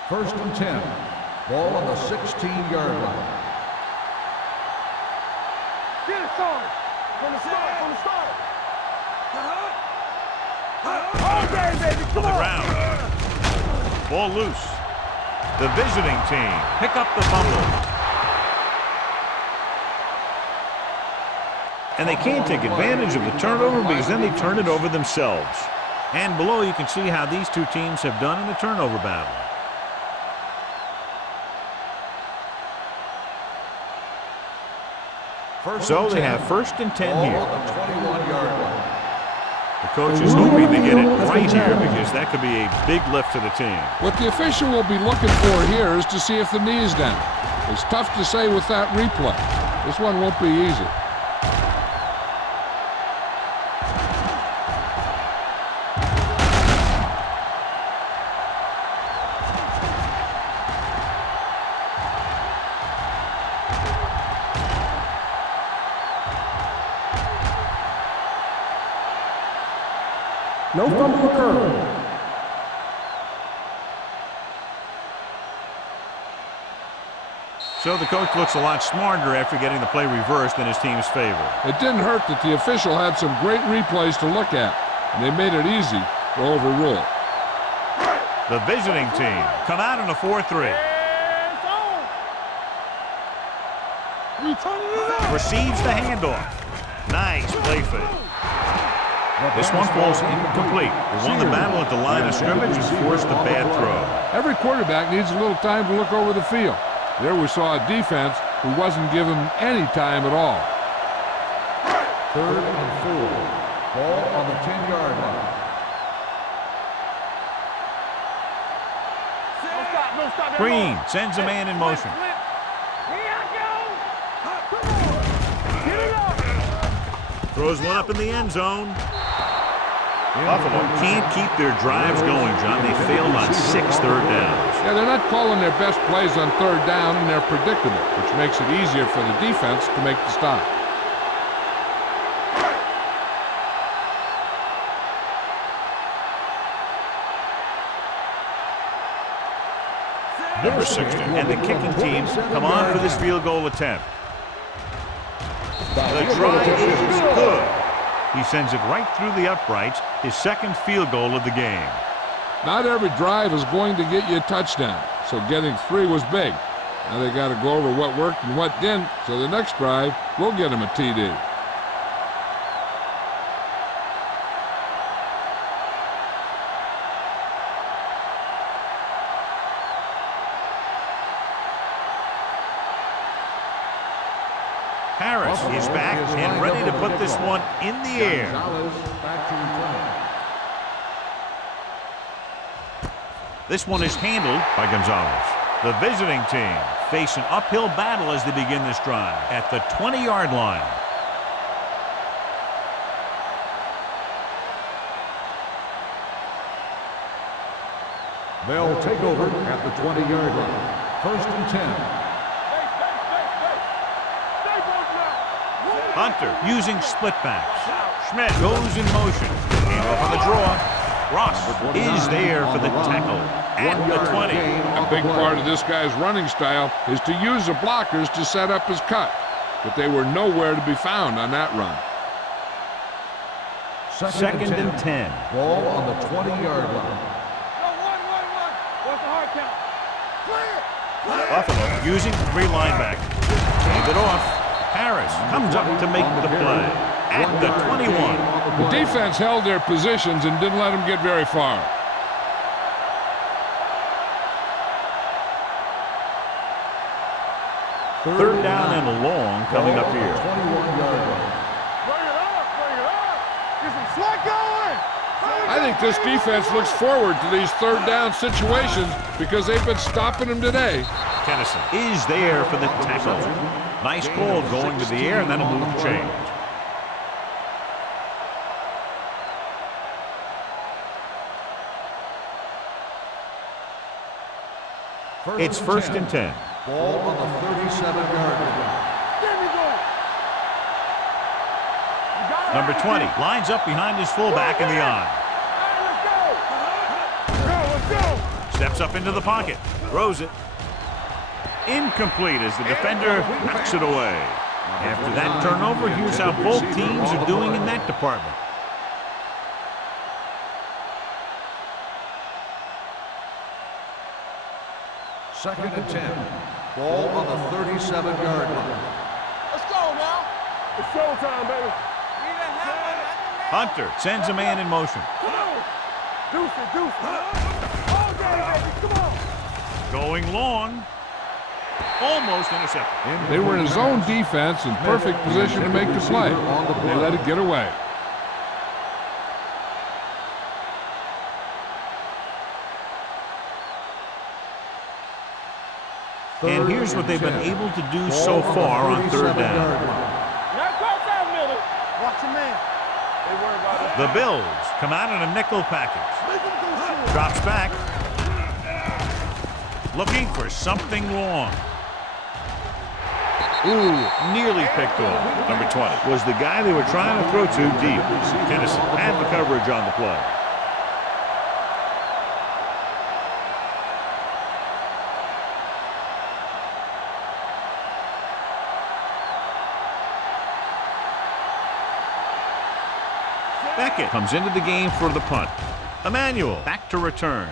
First and 10. Ball on the 16-yard line. Get it started. From the start. All day, baby. On Come the on. ground. Ball loose. The visiting team pick up the fumble. And they can't take advantage of the turnover because then they turn it over themselves. And below you can see how these two teams have done in the turnover battle. So they have first and 10 here. On the 21-yard line. The coach is hoping to get it right here because that could be a big lift to the team. What the official will be looking for here is to see if the knee is down. It's tough to say with that replay. This one won't be easy. No fumble occurred. So the coach looks a lot smarter after getting the play reversed in his team's favor. It didn't hurt that the official had some great replays to look at, and they made it easy to overrule. The visiting team come out in a 4-3. Receives the handoff. Nice play fake. This one falls incomplete. They won the battle at the line of scrimmage and forced a bad throw. Every quarterback needs a little time to look over the field. There we saw a defense who wasn't given any time at all. Third and 4. Ball on the 10-yard line. Green sends a man in motion. Throws one up in the end zone. Buffalo can't keep their drives going, John. They failed on 6 third downs. Yeah, they're not calling their best plays on third down, and they're predictable, which makes it easier for the defense to make the stop. Number 60. And the kicking team come on for this field goal attempt. The drive is good. He sends it right through the uprights, his second field goal of the game. Not every drive is going to get you a touchdown, so getting 3 was big. Now they got to go over what worked and what didn't, so the next drive will get them a TD. Harris is back and ready to put this one in the air. Gonzalez back to return. This one is handled by Gonzalez. The visiting team face an uphill battle as they begin this drive at the 20-yard line. They'll take over at the 20-yard line. 1st and 10. Hunter using split backs. Schmidt goes in motion. And off on the draw. Ross is there for the tackle at the 20. A big part of this guy's running style is to use the blockers to set up his cut, but they were nowhere to be found on that run. Second and 10. Ball on the 20-yard line. What's the hard count? Buffalo using 3 linebackers. Hand it off. Harris comes up to make the play at the 21. The defense held their positions and didn't let them get very far. Third down and a long coming up here. 21-yard line. Bring it up, bring it up. Get some slack going. I think this defense looks forward to these third down situations because they've been stopping them today. Tennyson is there for the tackle. Nice call going to the air, and that'll move the chains. It's 1st and 10. Ball on the 37-yard line. There we go. Number 20 lines up behind his fullback in the eye. Let's go. Steps up into the pocket. Throws it. Incomplete as the defender knocks it away. After that turnover, here's how both teams are doing in that department. Second and 10. Ball on the 37-yard line. Let's go now. It's showtime, baby. Hunter sends a man in motion. Come on. Deuce it, deuce it. All day, baby. Come on. Going long. Almost intercepted. They were in a zone defense in perfect position to make the play. They let it get away. And here's what they've been able to do so far on third down. Now go down, Miller. Watch your man. They worry about it. The Bills come out in a nickel package. Drops back. Looking for something long. Ooh, nearly picked off. Number 20 was the guy they were trying to throw to deep. Tennyson had the coverage on the play. Beckett comes into the game for the punt. Emmanuel back to return.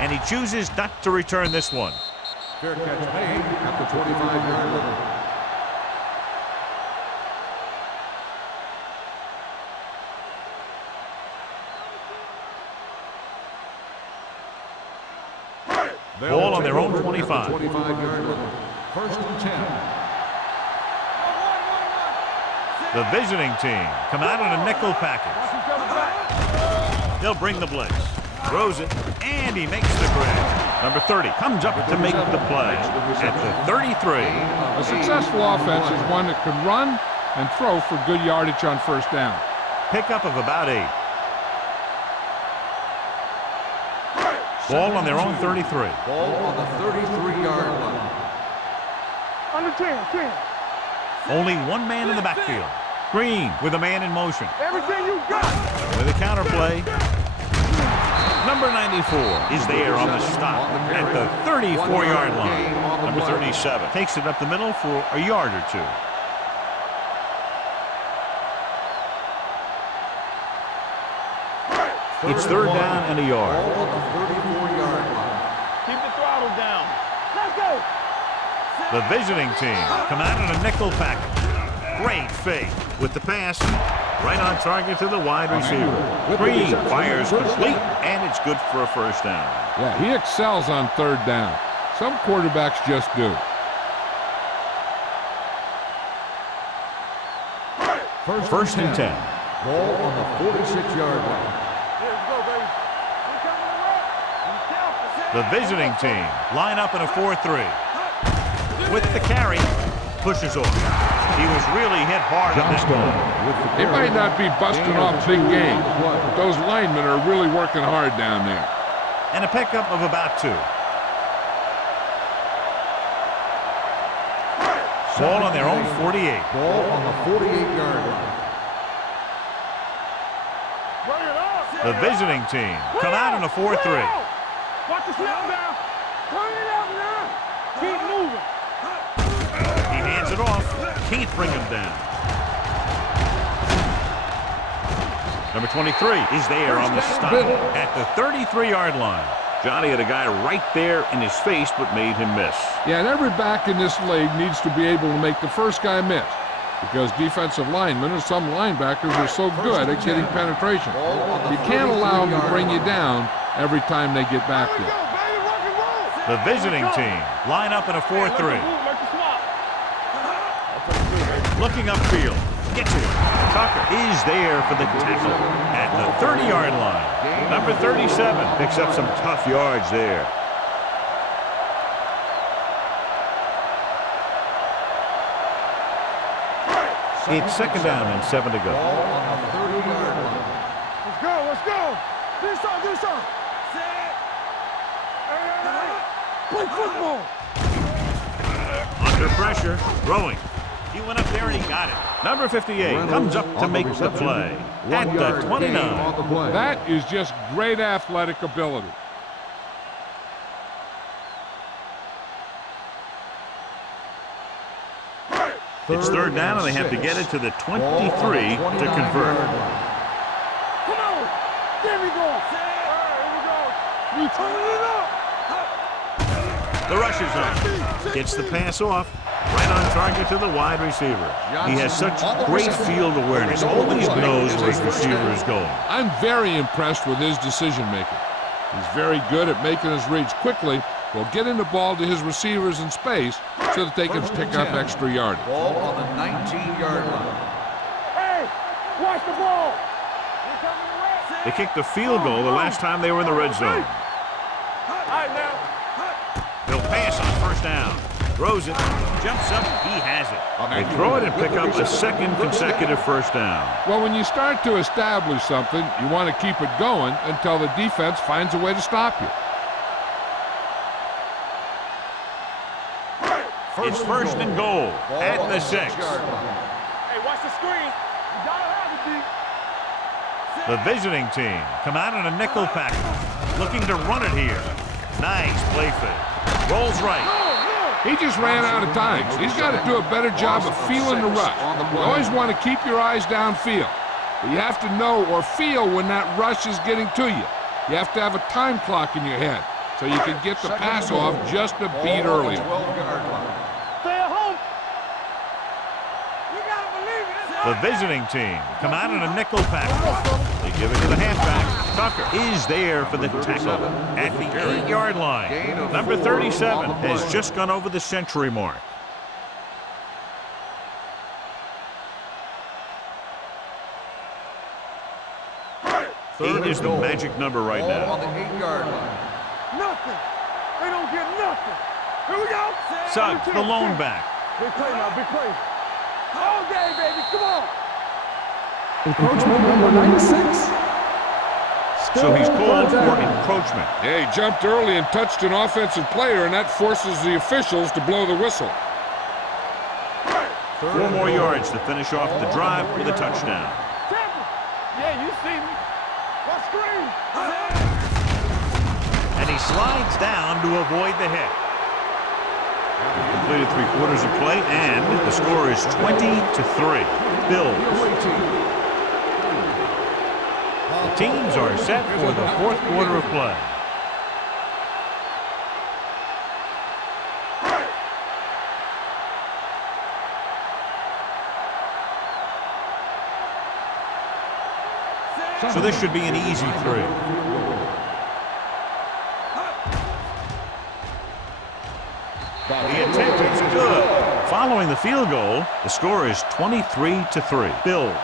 And he chooses not to return this one. Fair catch made at the 25-yard line. Ball on their own 25. 25-yard line. 1st and 10. The visiting team come out in a nickel package. They'll bring the blitz. Throws it, and he makes the grab. Number 30 comes up to make the play at the 33. A successful offense is one that can run and throw for good yardage on first down. Pickup of about 8. Ball on their own 33. Ball on the 33-yard line. Under 10. Only one man in the backfield. Green with a man in motion. Everything you got. With a counter play. Number 94 is there on the stop at the 34-yard line. Number 37 takes it up the middle for a yard or two. It's third down and a yard. Ball on the 34-yard line. Keep the throttle down. Let's go. The visiting team come out in a nickel package. Great fake with the pass. Right on target to the wide receiver. Green fires complete, and it's good for a first down. Yeah, he excels on third down. Some quarterbacks just do. First and 10. Ball on the 46-yard line. Let's go, baby. We coming to work. Be careful. The visiting team line up in a 4-3. With the carry, pushes off. He was really hit hard on that ball. They might not be busting off big games, but those linemen are really working hard down there. And a pickup of about 2. Ball on their own 48. Ball on the 48-yard line. Bring it up. The visiting team come out in a 4-3. Watch the snap now. Turn it up now. Keep moving. He hands it off. Can't bring him down. Number 23 is there on the stop at the 33-yard line. Johnny had a guy right there in his face, but made him miss. Yeah, and every back in this league needs to be able to make the first guy miss, because defensive linemen and some linebackers are so good at getting penetration. You can't allow them to bring you down every time they get back there. The visiting team line up in a 4-3. Looking upfield. Gets it. Tucker is there for the tackle at the 30-yard line. Number 37 picks up some tough yards there. It's second down and 7 to go. Ball on the 30-yard line. Let's go. Let's go. Do something. Do something. Play football. Under pressure, throwing. He went up there and he got it. Number 58 comes up to make the play at the 29. That is just great athletic ability. It's third down and they have to get it to the 23 to convert. Come on. There we go. Here we go. We turn it up. The rush is on. Gets the pass off. Right on target to the wide receiver. He has such great field awareness. Always knows where his receiver is going. I'm very impressed with his decision making. He's very good at making his reads quickly while getting the ball to his receivers in space so that they can pick up extra yardage. Ball on the 19-yard line. Hey, watch the ball. They kicked the field goal the last time they were in the red zone. All right, now. He'll pass on first down. Throws it, jumps up, he has it. They throw it and pick up a second consecutive first down. Well, when you start to establish something, you want to keep it going until the defense finds a way to stop you. It's first and goal at the 6. Hey, watch the screen. You gotta have it, D. The visiting team come out in a nickel package, looking to run it here. Nice play fake. Rolls right. He just ran out of time. He's got to do a better job of feeling the rush. You always want to keep your eyes downfield, but you have to know or feel when that rush is getting to you. You have to have a time clock in your head so you can get the pass off just a beat earlier. Stay at home. You gotta believe it. The visiting team come out in a nickel package. They give it to the halfback. Tucker is there for the tackle at the 8-yard line. Number 37 has just gone over the century mark. 8 is the magic number right now. On the 8-yard line. Nothing. They don't get nothing. Here we go. Suggs, the lone back. Big play now, big play. All day, baby. Come on. Encroachment number 96. So he's called for encroachment. Yeah, he jumped early and touched an offensive player, and that forces the officials to blow the whistle. 4 more yards to finish off the drive with a touchdown. Yeah, you see me. What screen? And he slides down to avoid the hit. Completed 3/4 of play, and the score is 20-3. Bills. The teams are set for the 4th quarter of play. So this should be an easy 3. The attempt is good. Following the field goal, the score is 23-3. Bills.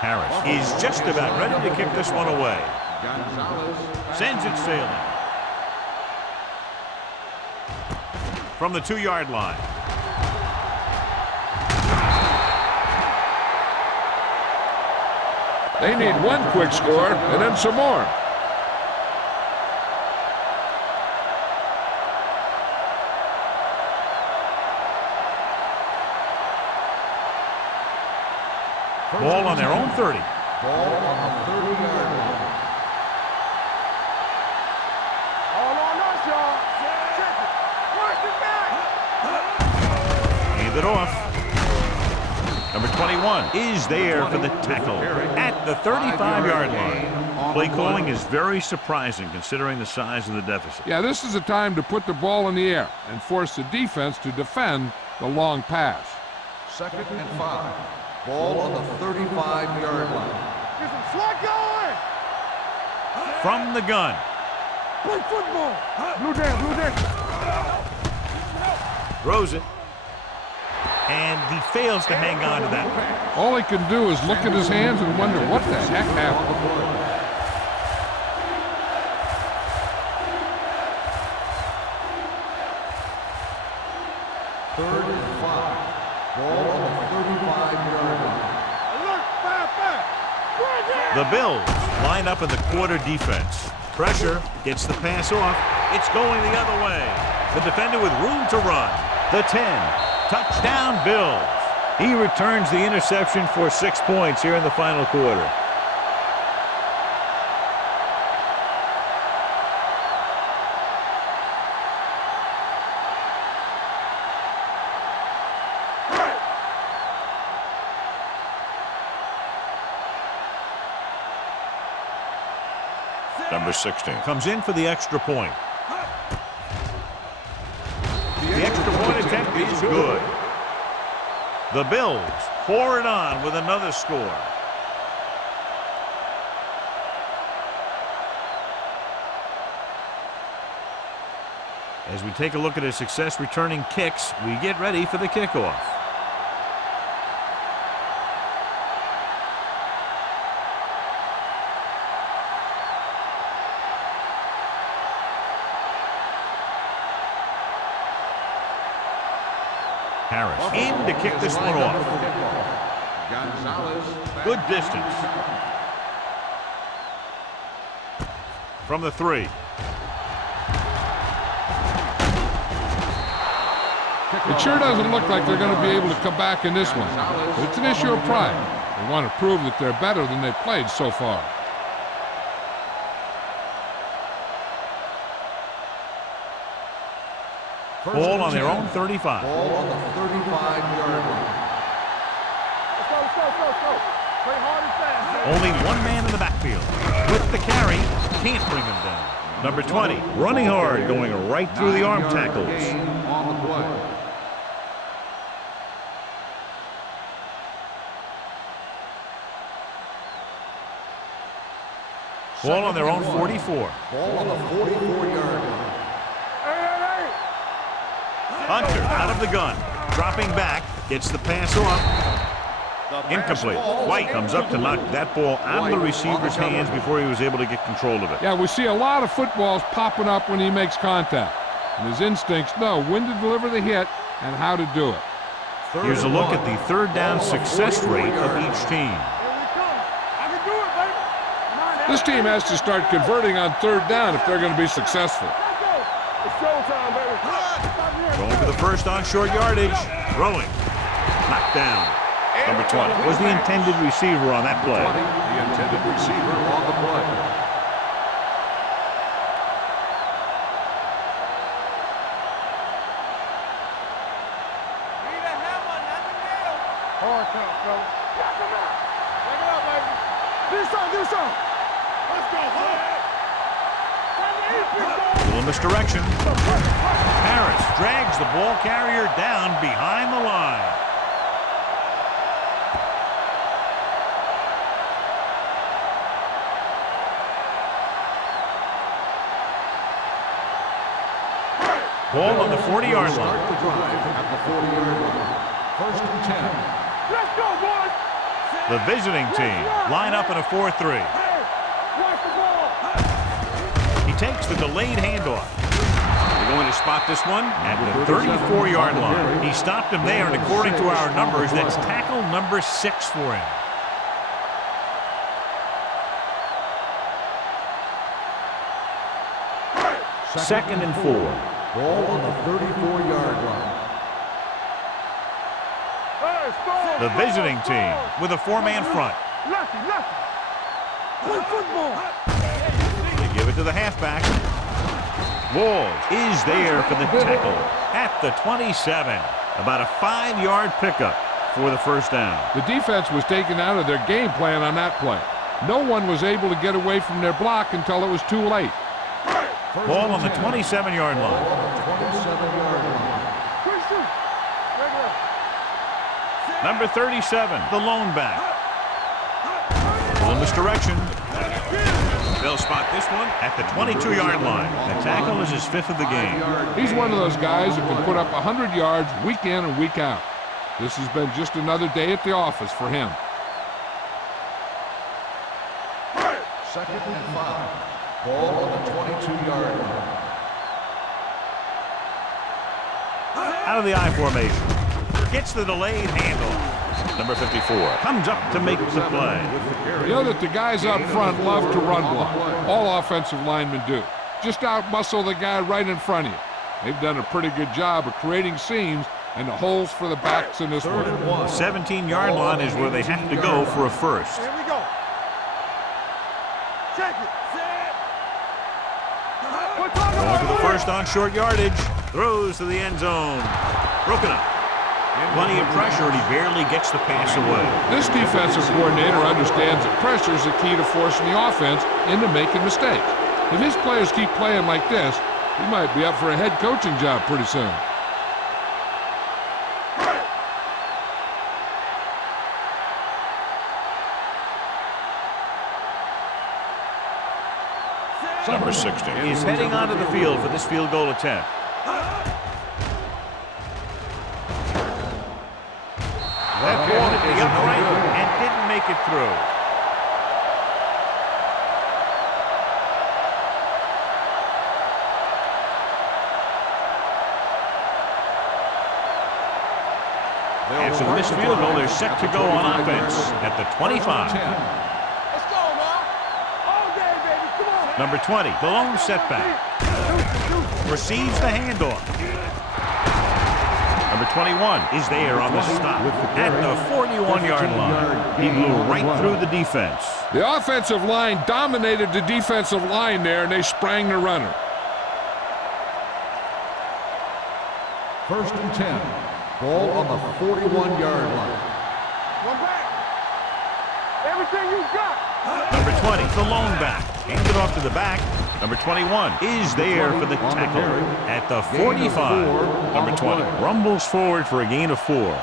Harris is just about ready to kick this one away. Sends it sailing. From the 2-yard line. They need one quick score and then some more. Ball on their own 30. Ball on the 30-yard line. All on us, y'all. Check it. Watch it back. Hand it off. Number 21 is there for the tackle at the 35-yard line. Play calling is very surprising considering the size of the deficit. Yeah, this is a time to put the ball in the air and force the defense to defend the long pass. 2nd and 5. Ball on the 35-yard line. Get some slack going. From the gun. Play football. Blue down, blue down. Throws it. And he fails to hang on to that pass. All he can do is look at his hands and wonder what the heck happened. 3rd and 5. Ball on the 35-yard line. Alert, fire. The Bills line up in the quarter defense. Pressure gets the pass off. It's going the other way. The defender with room to run. The 10. Touchdown, Bills. He returns the interception for 6 points here in the final quarter. Number 16 comes in for the extra point. The extra point attempt is good. The Bills pour it on with another score. As we take a look at his success returning kicks, we get ready for the kickoff. Harris in to kick this one off. Good distance. From the 3. It sure doesn't look like they're going to be able to come back in this one. But it's an issue of pride. They want to prove that they're better than they've played so far. Ball on their own 35. Ball on the 35-yard line. Let's go. Play hard and fast. Only one man in the backfield. With the carry, can't bring him down. Number 20, running hard, going right through the arm tackles. On the play. Ball on their own 44. Ball on the 44-yard line. Hey. Hunter out of the gun. Dropping back. Gets the pass off. Incomplete. White comes up to knock that ball out of the receiver's hands before he was able to get control of it. Yeah, we see a lot of footballs popping up when he makes contact. And his instincts know when to deliver the hit and how to do it. Here's a look at the third down success rate of each team. Here we come. I can do it, baby. Come on, This team has to start converting on third down if they're going to be successful. let's go. It's showtime, baby. Going for the first on short yardage. Throwing. Knocked down. Number 20 was the intended receiver on that play. The intended receiver on the play. Hard count, fellas. Check him out. Check it out, baby. Do something. Little misdirection. Harris drags the ball carrier down behind the line. Ball on the 40-yard line. Start the drive at the 40-yard line. First and 10. Let's go, boys. The visiting team line up in a 4-3. Hey, watch the ball. He takes the delayed handoff. They're going to spot this one at the 34-yard line. He stopped him there, and according to our numbers, that's tackle number 6 for him. Second and 4. Ball on the 34-yard line. Hey, stop, The visiting team with a 4-man front. Lucky. Play football. They give it to the halfback. Walls is there for the tackle at the 27. About a 5-yard pickup for the first down. The defense was taken out of their game plan on that play. No one was able to get away from their block until it was too late. Ball on the 27-yard line. 27-yard line. Christian. Regular. Number 37, the lone back. Little misdirection. They'll spot this one at the 22-yard line. The tackle is his 5th of the game. He's one of those guys who can put up 100 yards week in and week out. This has been just another day at the office for him. Second and 5. Ball on the 22-yard line. Out of the I formation. Gets the delayed handle. Number 54 comes up to make the play. You know that the guys up front love to run block. All offensive linemen do. Just out-muscle the guy right in front of you. They've done a pretty good job of creating seams and the holes for the backs in this one. 17-yard line is where they have to go for a first. Here we go. Check it. Going to the first on short yardage. Throws to the end zone. Broken up. Plenty of pressure, and he barely gets the pass away. This defensive coordinator understands that pressure is the key to forcing the offense into making mistakes. If his players keep playing like this, he might be up for a head coaching job pretty soon. Number 60 is heading onto the field for this field goal attempt. That ball hit the upright and didn't make it through. After this field goal, they're set to go on offense at the 25. Let's go, man. All day, baby. Come on. Number 20, the lone setback. Receives the handoff. Number 21 is there on the stop at the 41-yard line. He blew right through the defense. The offensive line dominated the defensive line there, and they sprang the runner. First and 10. Ball on the 41-yard line. One back. Everything you got. Number 20, the lone back. Hands it off to the back. Number 21 is there for the tackle at the 45. Number 20 rumbles forward for a gain of 4.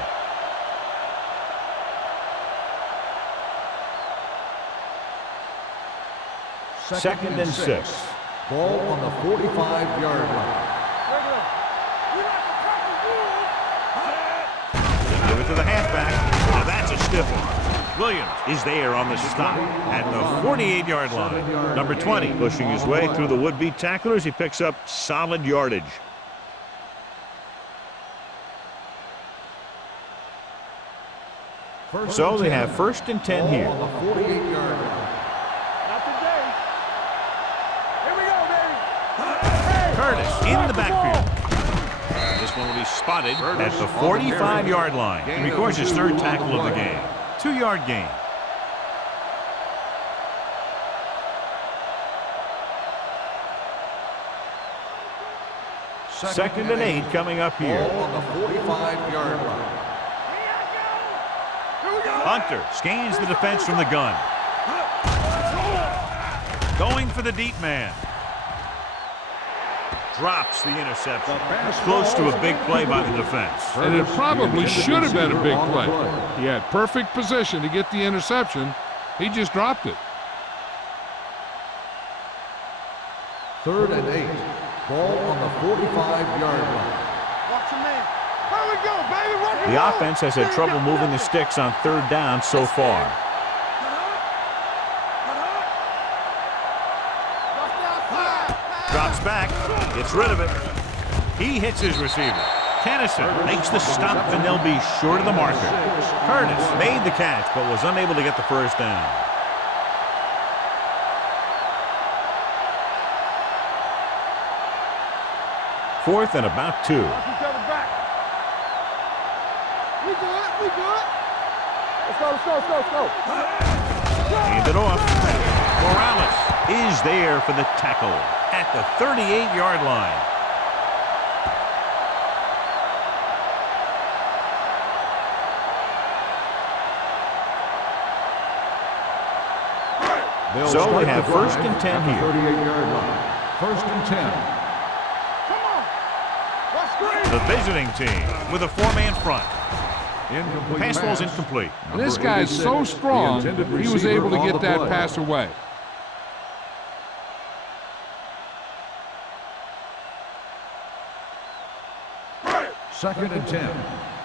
Second and 6. Ball on the 45-yard line. Regular. You like the proper rules. They give it to the halfback. Now that's a stiff one. Williams is there on the stop at the 48-yard line. Number 20 pushing his way through the would-be tacklers. He picks up solid yardage. So they have first and 10 here. On the 48-yard line. Not today. Here we go, baby. Curtis in the backfield. This one will be spotted at the 45-yard line. And of course, his third tackle of the game. 2-yard gain. Second and 8 coming up here. Ball on the 45-yard line. Hunter scans the defense from the gun. Going for the deep man. Drops the interception. Close to a big play by the defense. And it probably should have been a big play. He had perfect position to get the interception. He just dropped it. 3rd and 8. Ball on the 45-yard line. Watch your man. Here we go, baby. Rock and The roll. offense has had trouble moving the sticks on 3rd down so far. Drops back, gets rid of it. He hits his receiver. Tennyson makes the stop, and they'll be short of the marker. Curtis made the catch, but was unable to get the first down. Fourth and about 2. Watch each other back. We good. We good. Let's go. Let's go. Let's go. Let's go. Hand it off. Morales is there for the tackle at the 38-yard line. So we have 1st and 10 here. 38-yard line. 1st and 10. Come on. Let's screen. The visiting team with a 4-man front. Incomplete Pass ball's pass. incomplete. And this Number guy's so 86, strong, the intended he was receiver able to on get the that play. pass away. 2nd and 10.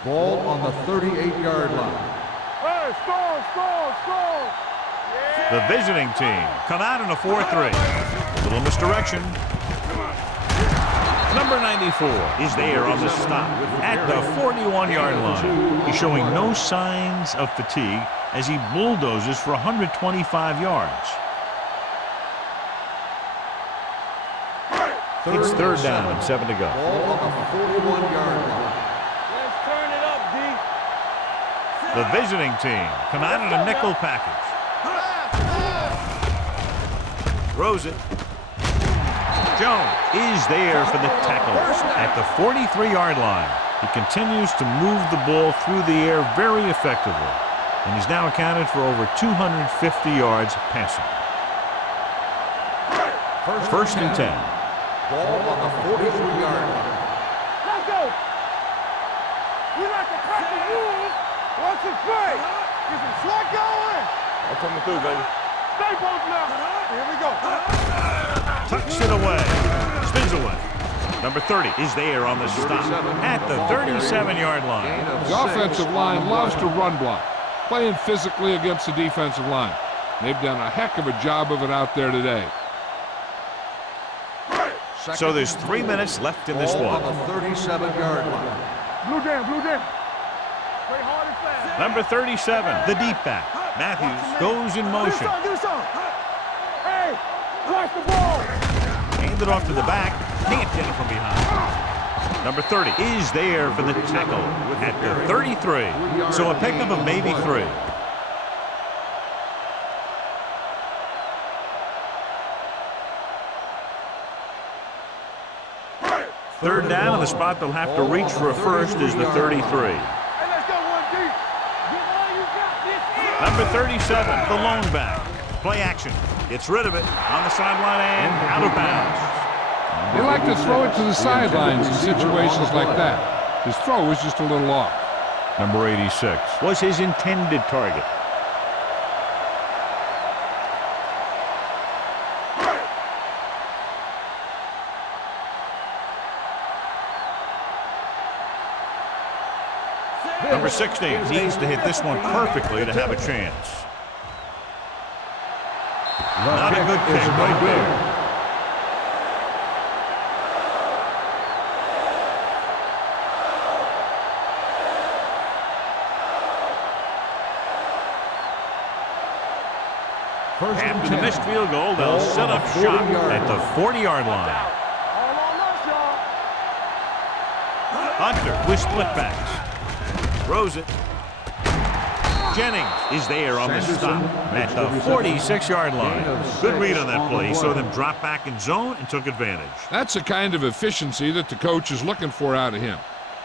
Ball on the 38-yard line. Hey, strong. The visiting team come out in a 4-3. Little misdirection. Number 94 is there on the stop at the 41-yard line. He's showing no signs of fatigue as he bulldozes for 125 yards. It's 3rd down and 7 to go. Ball on the 41-yard line. Let's turn it up, D. The visiting team come out in a nickel package. Throws it. Jones is there for the tackle at the 43-yard line. He continues to move the ball through the air very effectively, and he's now accounted for over 250 yards passing. 1st and 10. Ball on the 43-yard line. Let's go. We like to cut the rules. What's the play? Get some slack going. I'm coming through, baby. Stay both now. Here we go. Tucks it away. Spins away. Number 30 is there on the stop at the 37-yard line. The offensive line loves to run block, playing physically against the defensive line. They've done a heck of a job of it out there today. So there's 3 minutes left in this Ball one. on the 37-yard line. Blue down. Play hard and fast. Number 37, the deep back. Matthews goes in motion. Do something. Hey, watch the ball. Hand it off to the back. Can't get it from behind. Number 30 is there for the tackle at the 33. So a pickup of maybe 3. Third down, and the spot they'll have to reach for a first is the 33. Hey, let's go 1D. Get all you got. This is. Number 37, the lone back. Play action. Gets rid of it on the sideline and out of bounds. They like to throw it to the sidelines in situations like that. His throw was just a little off. Number 86 was his intended target. Number 16 needs to hit this one perfectly to have a chance. Not a good kick right there. After the missed field goal, they'll set up shop at the 40-yard line. All on us, y'all. Hunter with split backs. Throws it. Jennings is there on the stop at the 46-yard line. Good read on that play. He saw them drop back in zone and took advantage. That's the kind of efficiency that the coach is looking for out of him.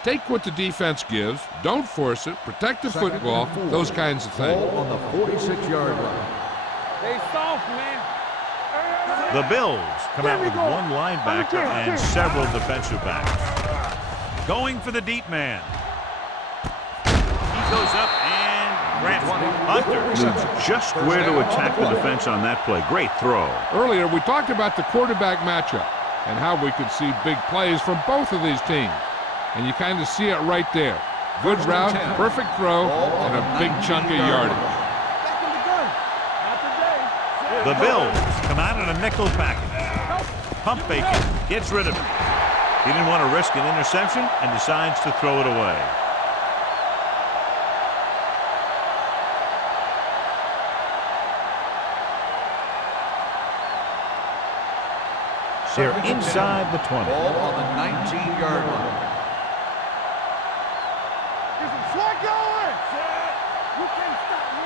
Take what the defense gives, don't force it, protect the football, those kinds of things. Ball on the 46-yard line. They soft, man. The Bills come out with one linebacker and several defensive backs. Going for the deep man. He goes up and grabs Hunter knows just where to attack the defense on that play. Great throw. Earlier, we talked about the quarterback matchup and how we could see big plays from both of these teams. And you kind of see it right there. Good route, perfect throw, and a big chunk of yardage. The Bills come out in a nickel package. Pump fake it, gets rid of it. He didn't want to risk an interception and decides to throw it away. They're inside the 20. Ball on the 19-yard line. Get some slot going. You can't stop me.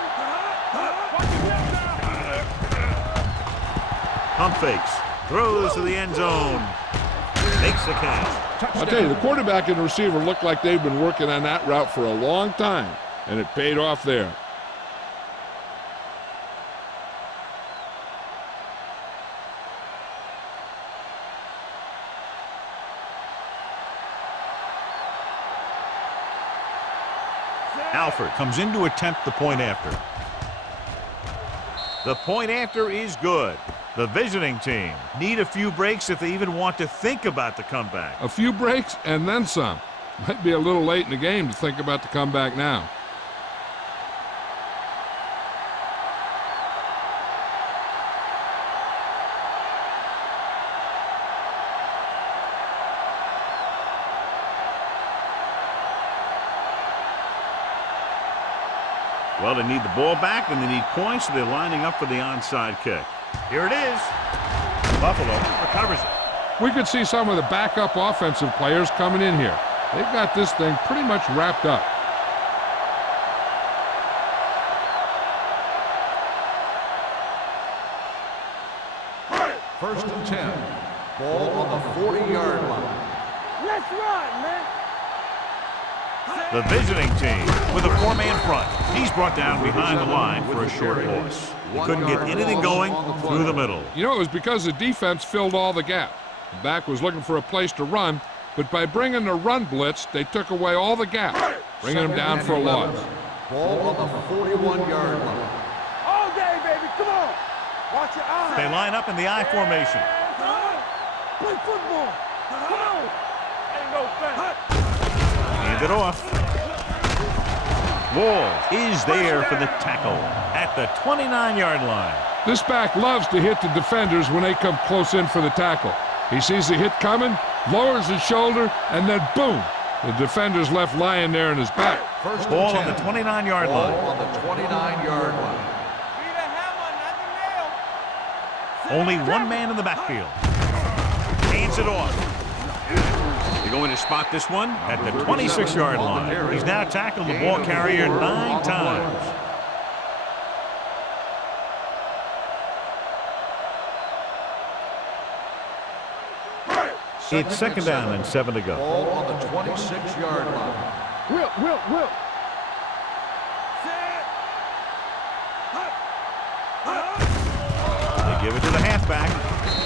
Pump fakes. Throws to the end zone. Makes the catch. I'll tell you, the quarterback and the receiver look like they've been working on that route for a long time, and it paid off there. Alford comes in to attempt the point after. The point after is good. The visiting team need a few breaks if they even want to think about the comeback. A few breaks and then some. Might be a little late in the game to think about the comeback now. Well, they need the ball back, and they need points, so they're lining up for the onside kick. Here it is. Buffalo recovers it. We could see some of the backup offensive players coming in here. They've got this thing pretty much wrapped up. First and 10. Ball on the 40-yard line. Let's run, man. The visiting team with a four-man front. He's brought down behind the line for a short loss. He couldn't get anything going through the middle. You know, it was because the defense filled all the gaps. The back was looking for a place to run, but by bringing the run blitz, they took away all the gaps, bringing them down for a loss. Ball on the 41-yard line. All day, baby. Come on. Watch your eyes. They line up in the I formation. Play football. Come on. Ain't no thing. Hand it off. Wall is there for the tackle at the 29-yard line. This back loves to hit the defenders when they come close in for the tackle. He sees the hit coming, lowers his shoulder, and then boom, the defender's left lying there in his back. First Ball and on 10. the 29-yard line. Ball on the 29-yard line. Be the hammer, not the nail. Only one man in the backfield. Hands it off. They're going to spot this one at the 26-yard line. He's now tackled the ball carrier 9 times. It's second down and 7 to go. Ball on the 26-yard line. Will. They give it to the halfback.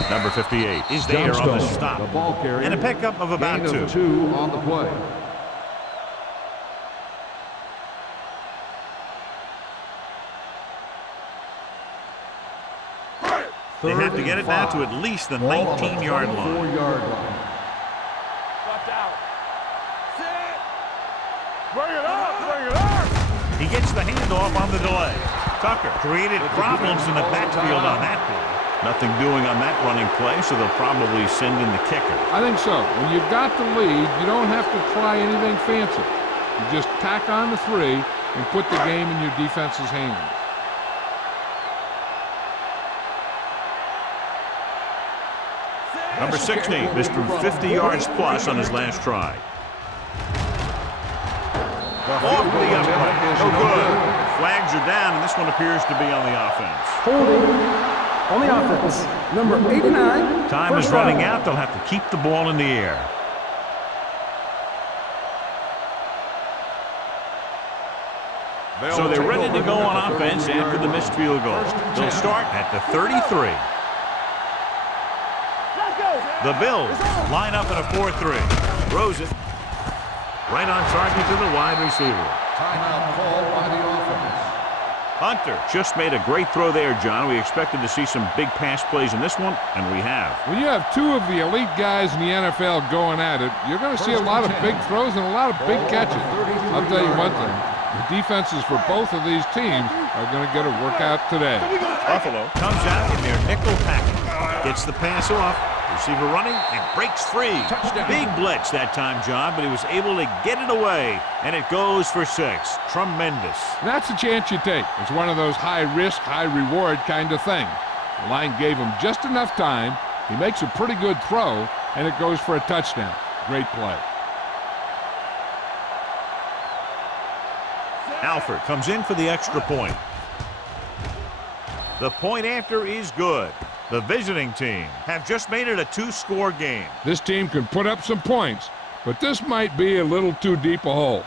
Number 58 is there on the stop. The ball carrier. And a pickup of about Gain 2. of 2 on the play. They have to get it now to at least the 19-yard line. 4-yard line. Watch out. Sit. Bring it up. Bring it up. He gets the handoff on the delay. Tucker created problems in the backfield on that play. Nothing doing on that running play, so they'll probably send in the kicker. I think so. When you've got the lead, you don't have to try anything fancy. You just tack on the 3 and put the game in your defense's hands. Number 16 missed from 50 yards plus on his last try. Off the upright. No good. Flags are down, and this one appears to be on the offense. Holding on the offense. Number 89. Time is running out. They'll have to keep the ball in the air. So they're ready to go on offense after the missed field goal. They'll start at the 33. The Bills line up in a 4-3. Throws it. Right on target to the wide receiver. Timeout called by the offense. Hunter just made a great throw there, John. We expected to see some big pass plays in this one, and we have. When you have two of the elite guys in the NFL going at it, you're going to see a lot of big throws and a lot of big catches. I'll tell you one thing. The defenses for both of these teams are going to get a workout today. Buffalo comes out in their nickel package. Gets the pass off. Receiver running and breaks free. Touchdown. Big blitz that time, John, but he was able to get it away, and it goes for 6. Tremendous. And that's a chance you take. It's one of those high-risk, high-reward kind of thing. The line gave him just enough time. He makes a pretty good throw, and it goes for a touchdown. Great play. Alford comes in for the extra point. The point after is good. The visiting team have just made it a 2-score game. This team can put up some points, but this might be a little too deep a hole.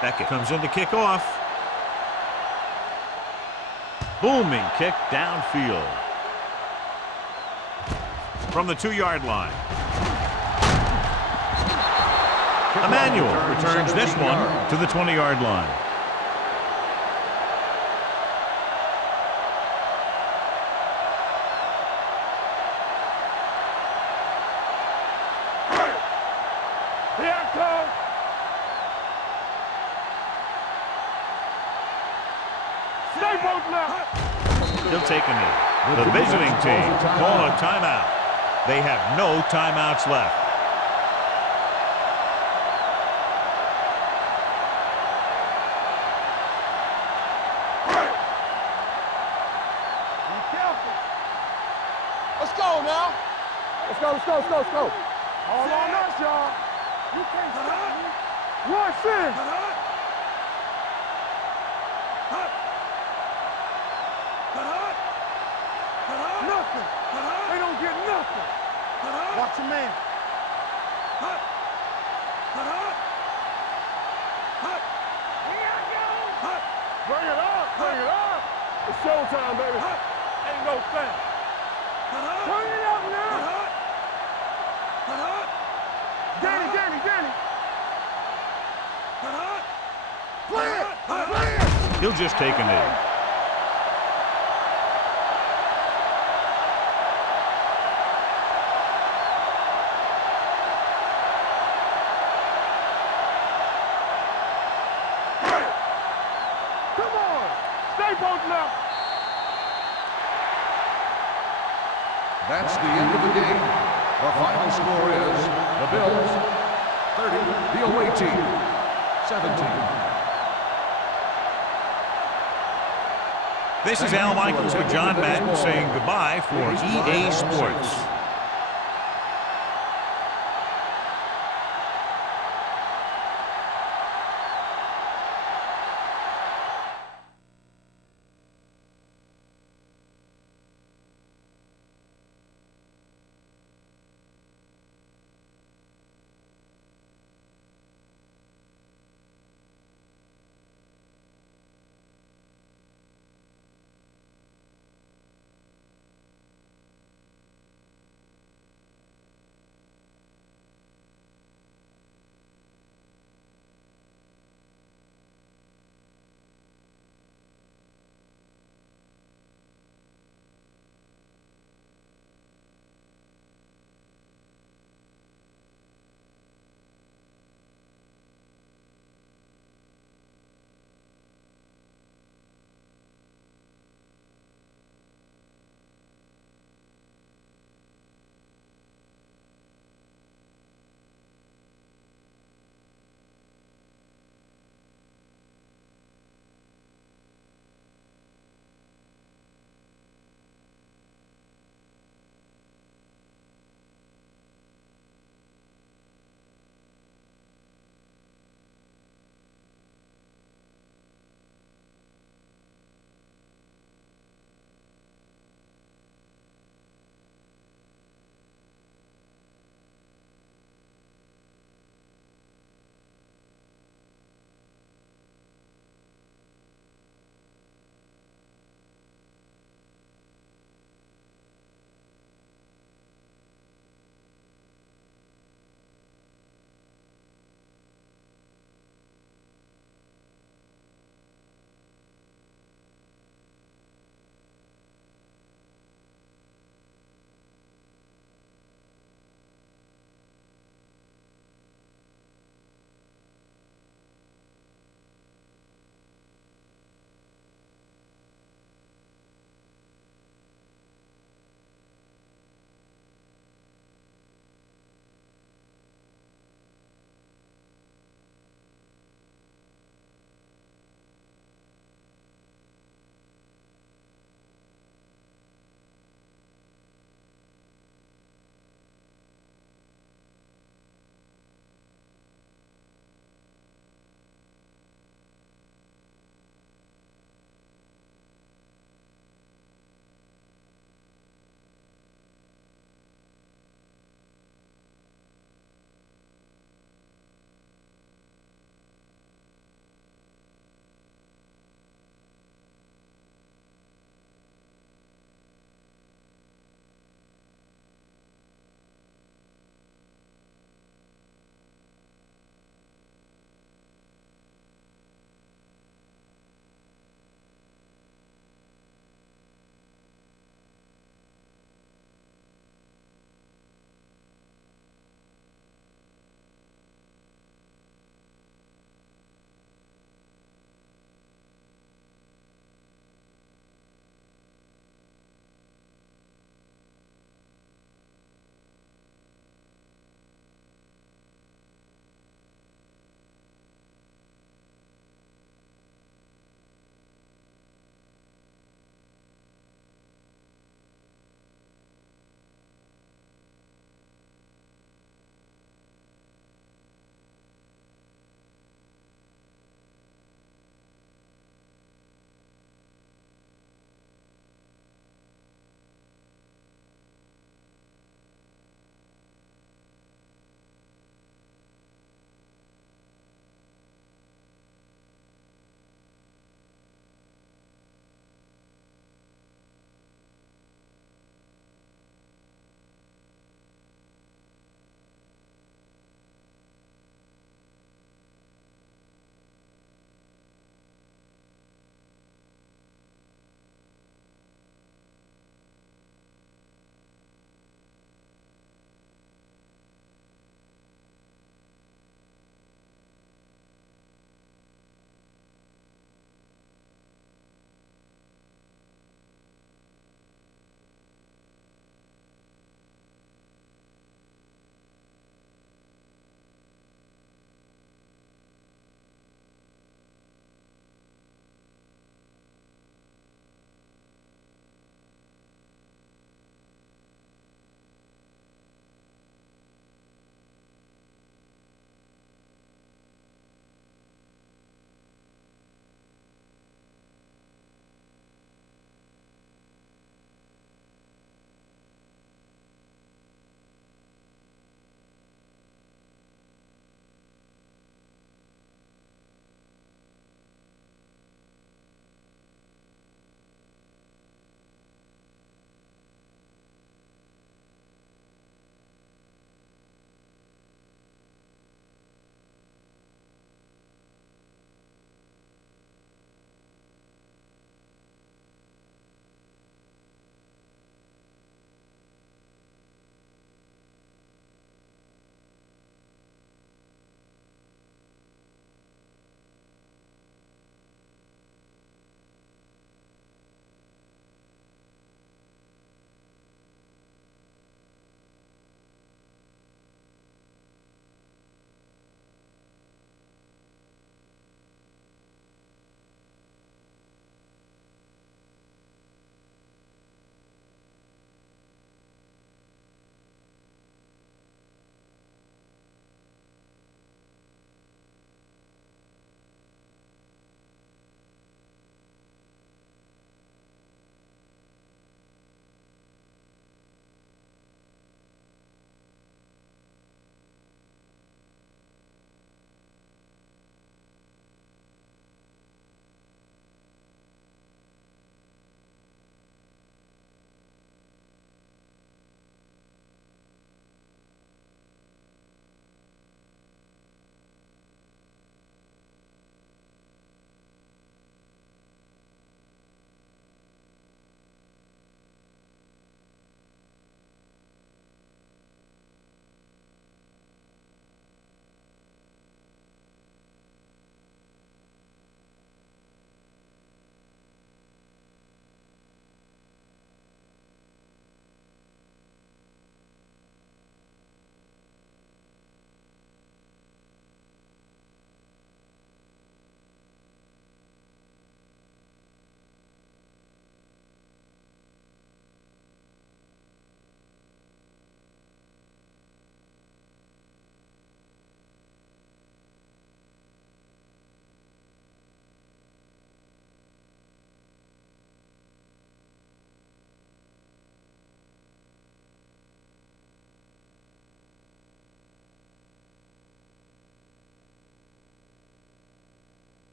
Beckett comes in to kick off. Booming kick downfield. From the 2-yard line. Emmanuel returns this one to the 20-yard line. He'll take a knee. The visiting team call a timeout. They have no timeouts left. Be careful. Let's go now. Let's go, let's go, let's go, let's go. All on us, y'all. You can't stop me. Rush in. Nothing. They don't get nothing. Watch a man. Bring it up, bring it up. It's showtime, baby. Ain't no thing. Bring it up now. Danny. Play it. He'll just take a knee. That's the end of the game. The final score is the Bills 30, the away team 17. This is Al Michaels with John Madden saying goodbye for EA Sports.